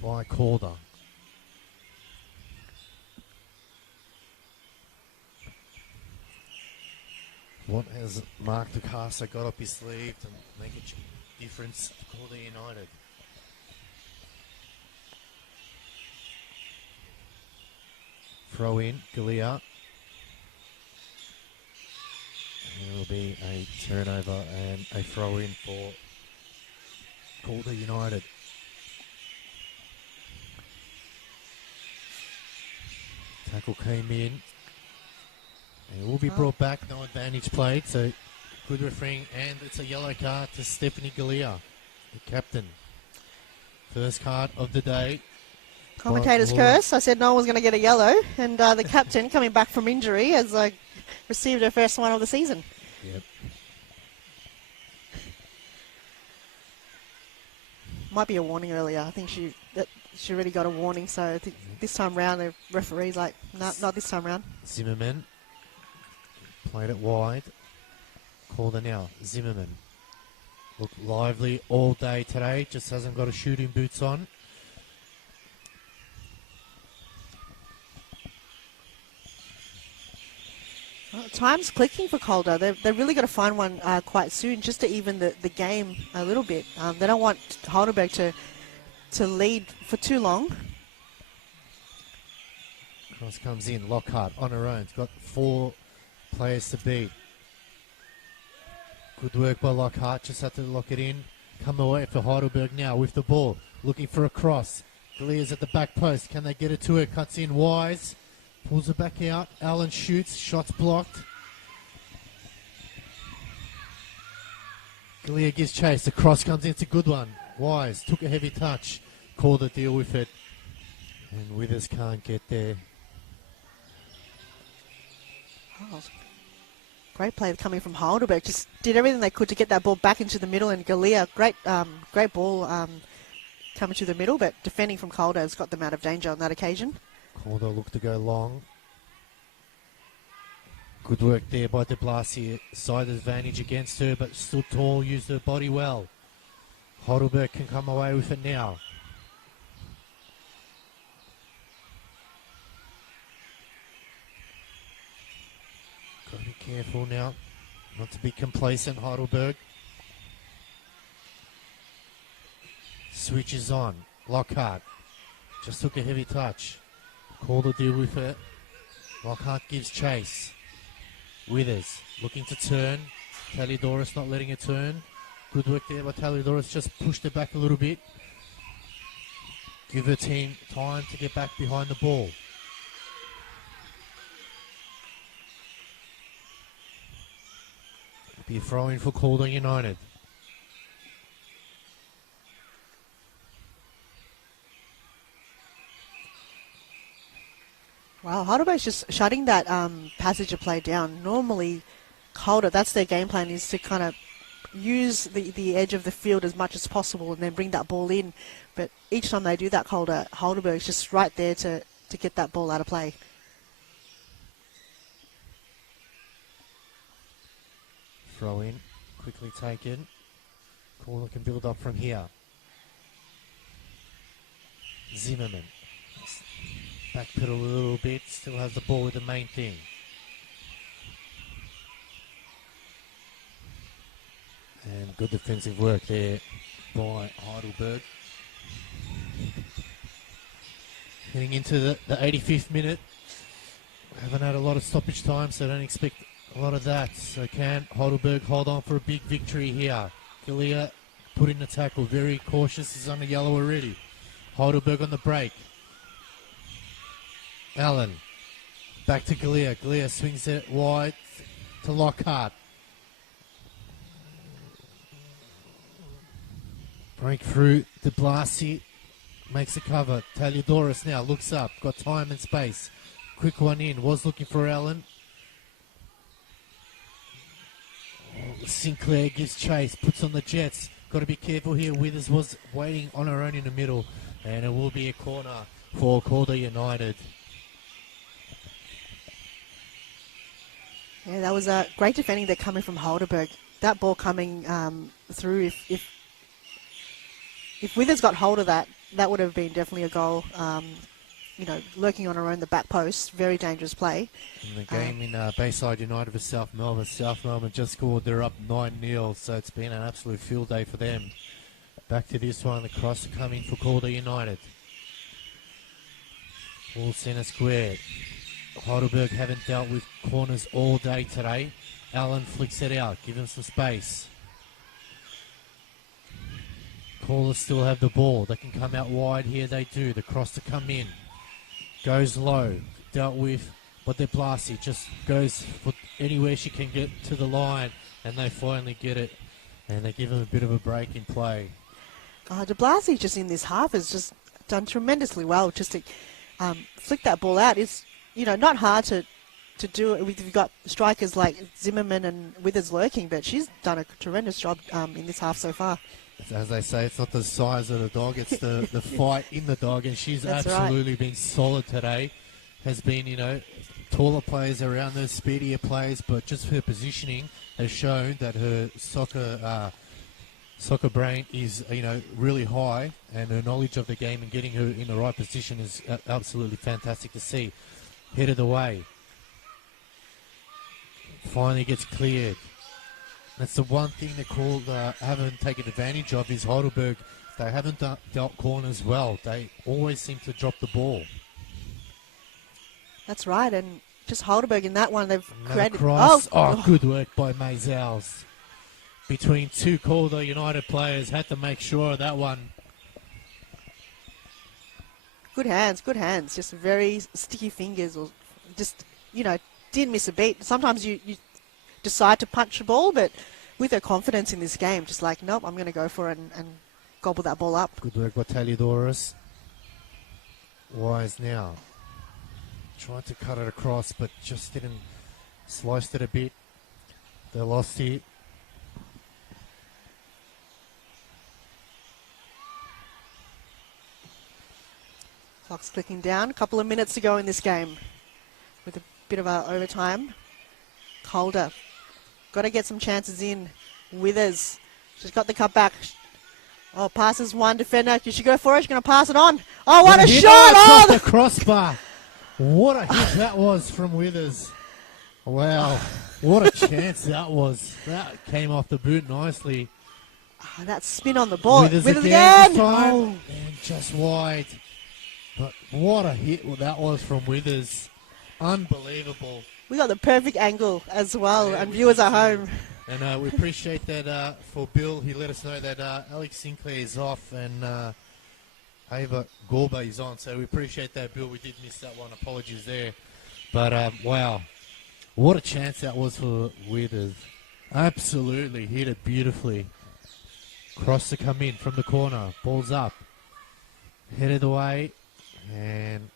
by Calder. What has Mark Picasso got up his sleeve to make a difference for Calder United? Throw in, Galea. There will be a turnover and a throw in for Calder United. Tackle came in. And it will be brought back, no advantage played, so good refereeing, and it's a yellow card to Stephanie Galea, the captain. First card of the day. Commentator's curse. I said no one was going to get a yellow. And the captain, coming back from injury, has received her first one of the season. Yep. Might be a warning earlier. I think she already got a warning. So I think this time round, the referee's like, no, not this time round. Zimmerman played it wide. Calder now. Zimmerman. Look lively all day today. Just hasn't got a shooting boots on. Well, time's clicking for Calder. They've really got to find one quite soon just to even the game a little bit. They don't want Heidelberg to lead for too long. Cross comes in. Lockhart on her own. Got 4 players to beat. Good work by Lockhart. Just had to lock it in. Come away for Heidelberg now with the ball. Looking for a cross. Galea's at the back post. Can they get it to her? Cuts in Wise. Pulls it back out. Allen shoots. Shots blocked. Galea gives chase. The cross comes in. It's a good one. Wise took a heavy touch. Calder deal with it. And Withers can't get there. Oh, great play coming from Heidelberg. Just did everything they could to get that ball back into the middle. And Galea, great ball coming to the middle, but defending from Calder has got them out of danger on that occasion. Calder looked to go long. Good work there by De Blasi. Side advantage against her, but still tall, used her body well. Heidelberg can come away with it now. Got to be careful now, not to be complacent, Heidelberg. Switches on. Lockhart just took a heavy touch. Calder deal with it. Lockhart gives chase. Withers looking to turn. Taliadoris not letting it turn. Good work there by Taliadoris. Just pushed it back a little bit. Give her team time to get back behind the ball. Be a throw in for Calder United. Wow, Heidelberg's just shutting that passage of play down. Normally, Calder, that's their game plan, is to kind of use the edge of the field as much as possible and then bring that ball in. But each time they do that, Heidelberg's just right there to get that ball out of play. Throw in, quickly taken. Calder can build up from here. Zimmerman. Backpedal a little bit, still has the ball with the main thing. And good defensive work there by Heidelberg. Heading into the 85th minute. Haven't had a lot of stoppage time, so don't expect a lot of that. So can Heidelberg hold on for a big victory here? Galea put in the tackle, very cautious, he's on the yellow already. Heidelberg on the break. Allen, back to Galea. Galea swings it wide to Lockhart. Breakthrough, De Blasi makes a cover. Taliadoris now looks up, got time and space. Quick one in, was looking for Allen. Sinclair gives chase, puts on the Jets. Got to be careful here. Withers was waiting on her own in the middle, and it will be a corner for Calder United. Yeah, that was a great defending there coming from Heidelberg. That ball coming through, if Withers got hold of that, that would have been definitely a goal. Lurking on her own, the back post, very dangerous play. In the game in Bayside United for South Melbourne. South Melbourne just scored. They're up 9-0, so it's been an absolute field day for them. Back to this one, the cross coming for Calder United. All centre square. Heidelberg haven't dealt with corners all day today. Allen flicks it out, give him some space. Callers still have the ball. They can come out wide here, they do. The cross to come in. Goes low, dealt with by De Blasi. Just goes for anywhere she can get to the line, and they finally get it. And they give him a bit of a break in play. De Blasi just in this half has just done tremendously well. Just to flick that ball out is, not hard to do it. We've got strikers like Zimmerman and Withers lurking, but she's done a tremendous job in this half so far. As they say, it's not the size of the dog, it's the fight in the dog, and she's That's absolutely right. been solid today. Has been, taller players around her, speedier players, but just her positioning has shown that her soccer brain is, really high, and her knowledge of the game and getting her in the right position is absolutely fantastic to see. Headed away. Finally gets cleared. That's the one thing that Calder haven't taken advantage of is Heidelberg. They haven't dealt corners well. They always seem to drop the ball. That's right, and just Heidelberg in that one, they've created... Cross. Oh, good work by Maisels. Between two Calder United players, had to make sure of that one. Good hands, good hands. Just very sticky fingers, or just, didn't miss a beat. Sometimes you decide to punch the ball, but with her confidence in this game, just like, nope, I'm going to go for it and gobble that ball up. Good work by Taliadoris. Wise now. Tried to cut it across, but just didn't. Sliced it a bit. They lost it. Clock's clicking down. A couple of minutes to go in this game with a bit of overtime. Calder. Got to get some chances in. Withers. She's got the cutback. Oh, passes one defender. She should go for it. She's going to pass it on. Oh, what a shot! Oh, the crossbar. What a hit that was from Withers. Wow. What a chance that was. That came off the boot nicely. Oh, that spin on the ball. Withers again. Oh. And just wide. But what a hit that was from Withers. Unbelievable. We got the perfect angle as well, and viewers at home. And we appreciate that for Bill. He let us know that Alex Sinclair is off and Ava Gorba is on. So we appreciate that, Bill. We did miss that one. Apologies there. But, wow. What a chance that was for Withers. Absolutely hit it beautifully. Cross to come in from the corner. Ball's up. Headed away. And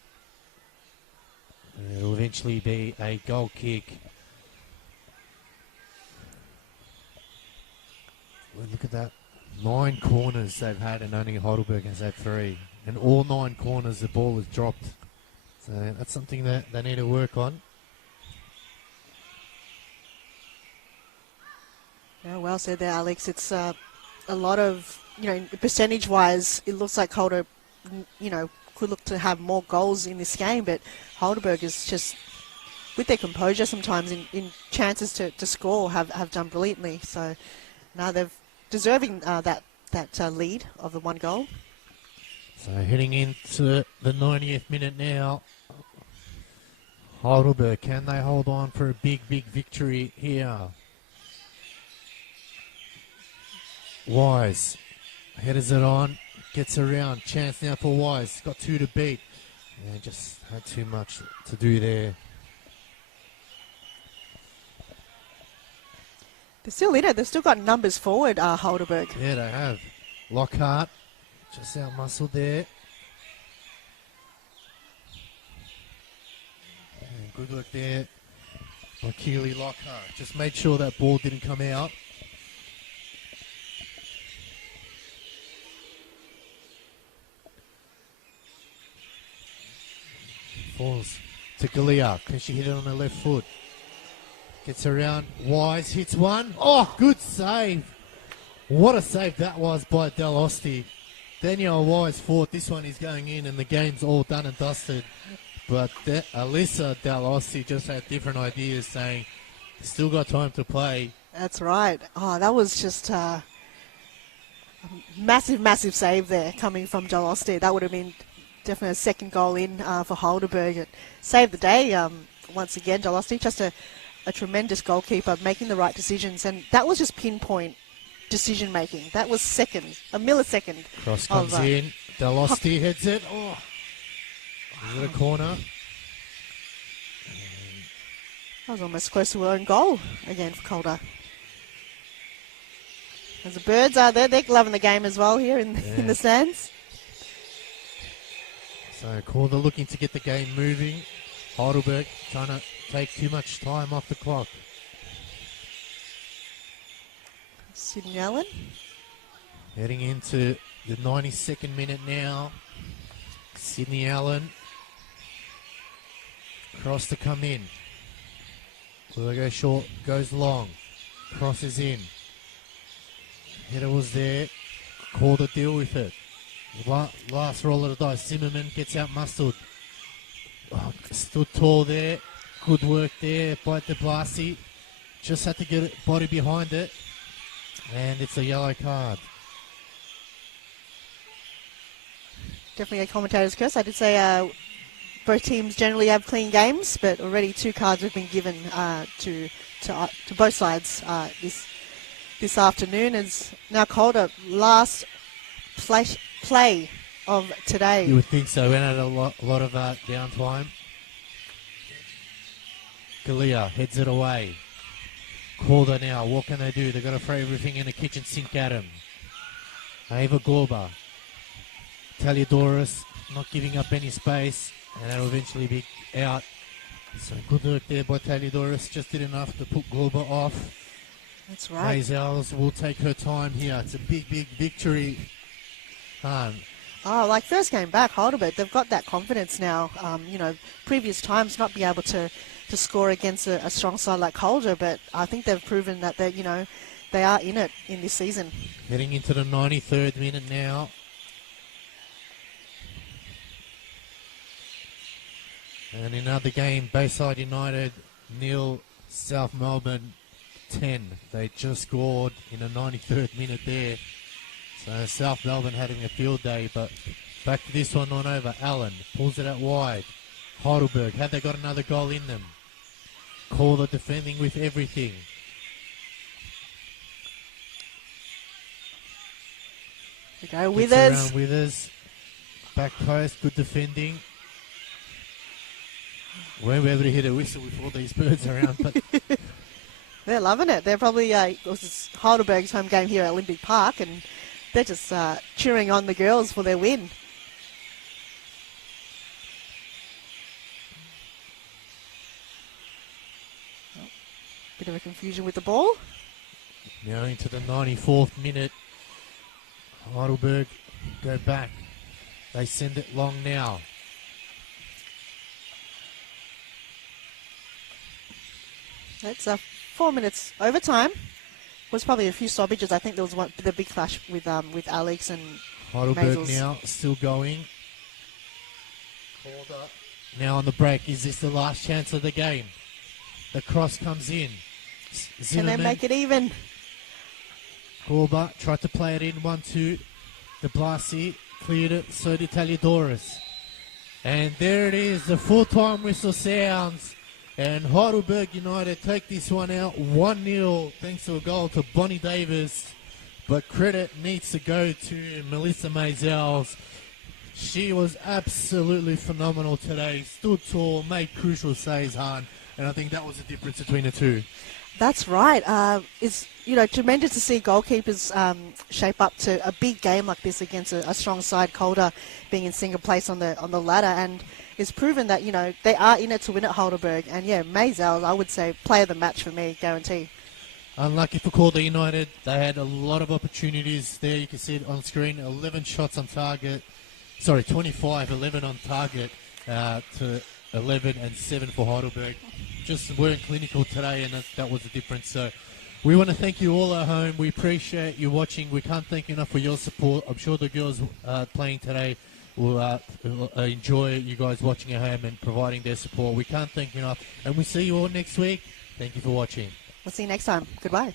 it'll eventually be a goal kick. Well, look at that. 9 corners they've had, and only Heidelberg has had 3. And all 9 corners the ball has dropped. So that's something that they need to work on. Yeah, well said there, Alex. It's a lot of, percentage-wise, it looks like Calder, could look to have more goals in this game, but Heidelberg is just, with their composure sometimes in chances to score, have done brilliantly. So now they're deserving that lead of the 1 goal. So heading into the 90th minute now. Heidelberg, can they hold on for a big, big victory here? Wise headers it on, gets around. Chance now for Wise. Got 2 to beat. And just had too much to do there. They're still in it. They've still got numbers forward, Heidelberg. Yeah, they have. Lockhart just out muscled there. And good work there by Keely Lockhart. Just made sure that ball didn't come out. Falls to Galia. Can she hit it on her left foot? Gets around. Wise hits one. Oh, good save. What a save that was by Dalosti. Danielle Wise thought this one is going in and the game's all done and dusted. But Alyssa Dalosti just had different ideas, saying, still got time to play. That's right. Oh, that was just a massive, massive save there coming from Dalosti. That would have been definitely a second goal in for Heidelberg. It saved the day once again. Dalosti, just a tremendous goalkeeper, making the right decisions. And that was just pinpoint decision making. That was a millisecond. Cross comes in. Dalosti heads it. Oh, is it a corner? That was almost close to her own goal again for Calder. As the Birds are there, they're loving the game as well here in the stands. So Calder looking to get the game moving. Heidelberg trying to take too much time off the clock. Sydney Allen. Heading into the 92nd minute now. Sydney Allen. Cross to come in. Will they go short? Goes long. Crosses in. Header was there. Calder deal with it. Last roll of the dice. Zimmerman gets out muscled. Oh, stood tall there. Good work there by De Blasi. Just had to get it, body behind it. And it's a yellow card. Definitely a commentator's curse. I did say both teams generally have clean games, but already 2 cards have been given to both sides this afternoon. As now Calder last play of today. You would think so. Went at a lot of downtime. Galea heads it away. Calder now. What can they do? They've got to throw everything in the kitchen sink at him. Ava Gorba. Taliadoris not giving up any space, and that'll eventually be out. So good work there by Taliadoris. Just did enough to put Gorba off. That's right. Maisels will take her time here. It's a big, big victory. Like first game back, Heidelberg, they've got that confidence now. Previous times not be able to score against a strong side like Calder, but I think they've proven that they are in it in this season. Heading into the 93rd minute now. And another game, Bayside United 0, South Melbourne 10. They just scored in the 93rd minute there. So South Melbourne having a field day, but back to this one on over. Allen pulls it out wide. Heidelberg, have they got another goal in them? Calder defending with everything. We go Gets Withers. around Withers. Back post, good defending. Won't be able to hit a whistle with all these birds around, but They're loving it. They're probably, this is Heidelberg's home game here at Olympic Park, and they're just cheering on the girls for their win. Bit of a confusion with the ball. now into the 94th minute. Heidelberg go back. They send it long now. That's 4 minutes overtime. Was probably a few stoppages. I think there was the big clash with Alex and Heidelberg Maisels. now still going. Calder now on the break. Is this the last chance of the game? The cross comes in. Can Zimmerman, they make it even? Gorba tried to play it in 1-2. De Blasi cleared it. So did Taliadoris. And there it is. The full-time whistle sounds. And Heidelberg United take this one out 1-0 thanks to a goal to Bonnie Davis. But credit needs to go to Melissa Maisels. She was absolutely phenomenal today. Stood tall, made crucial saves, Han. And I think that was the difference between the two. That's right. It's tremendous to see goalkeepers shape up to a big game like this against a strong side. Calder being in single place on the ladder, and it's proven that they are in it to win at Heidelberg. And yeah, Maisels, I would say player of the match for me, guarantee. Unlucky for Calder United. They had a lot of opportunities there. You can see it on screen. 11 shots on target. Sorry, 25, 11 on target to 11 and 7 for Heidelberg. Just weren't clinical today, and that was the difference. So we want to thank you all at home. We appreciate you watching. We can't thank you enough for your support. I'm sure the girls playing today will enjoy you guys watching at home and providing their support. We can't thank you enough. And we see you all next week. Thank you for watching. We'll see you next time. Goodbye.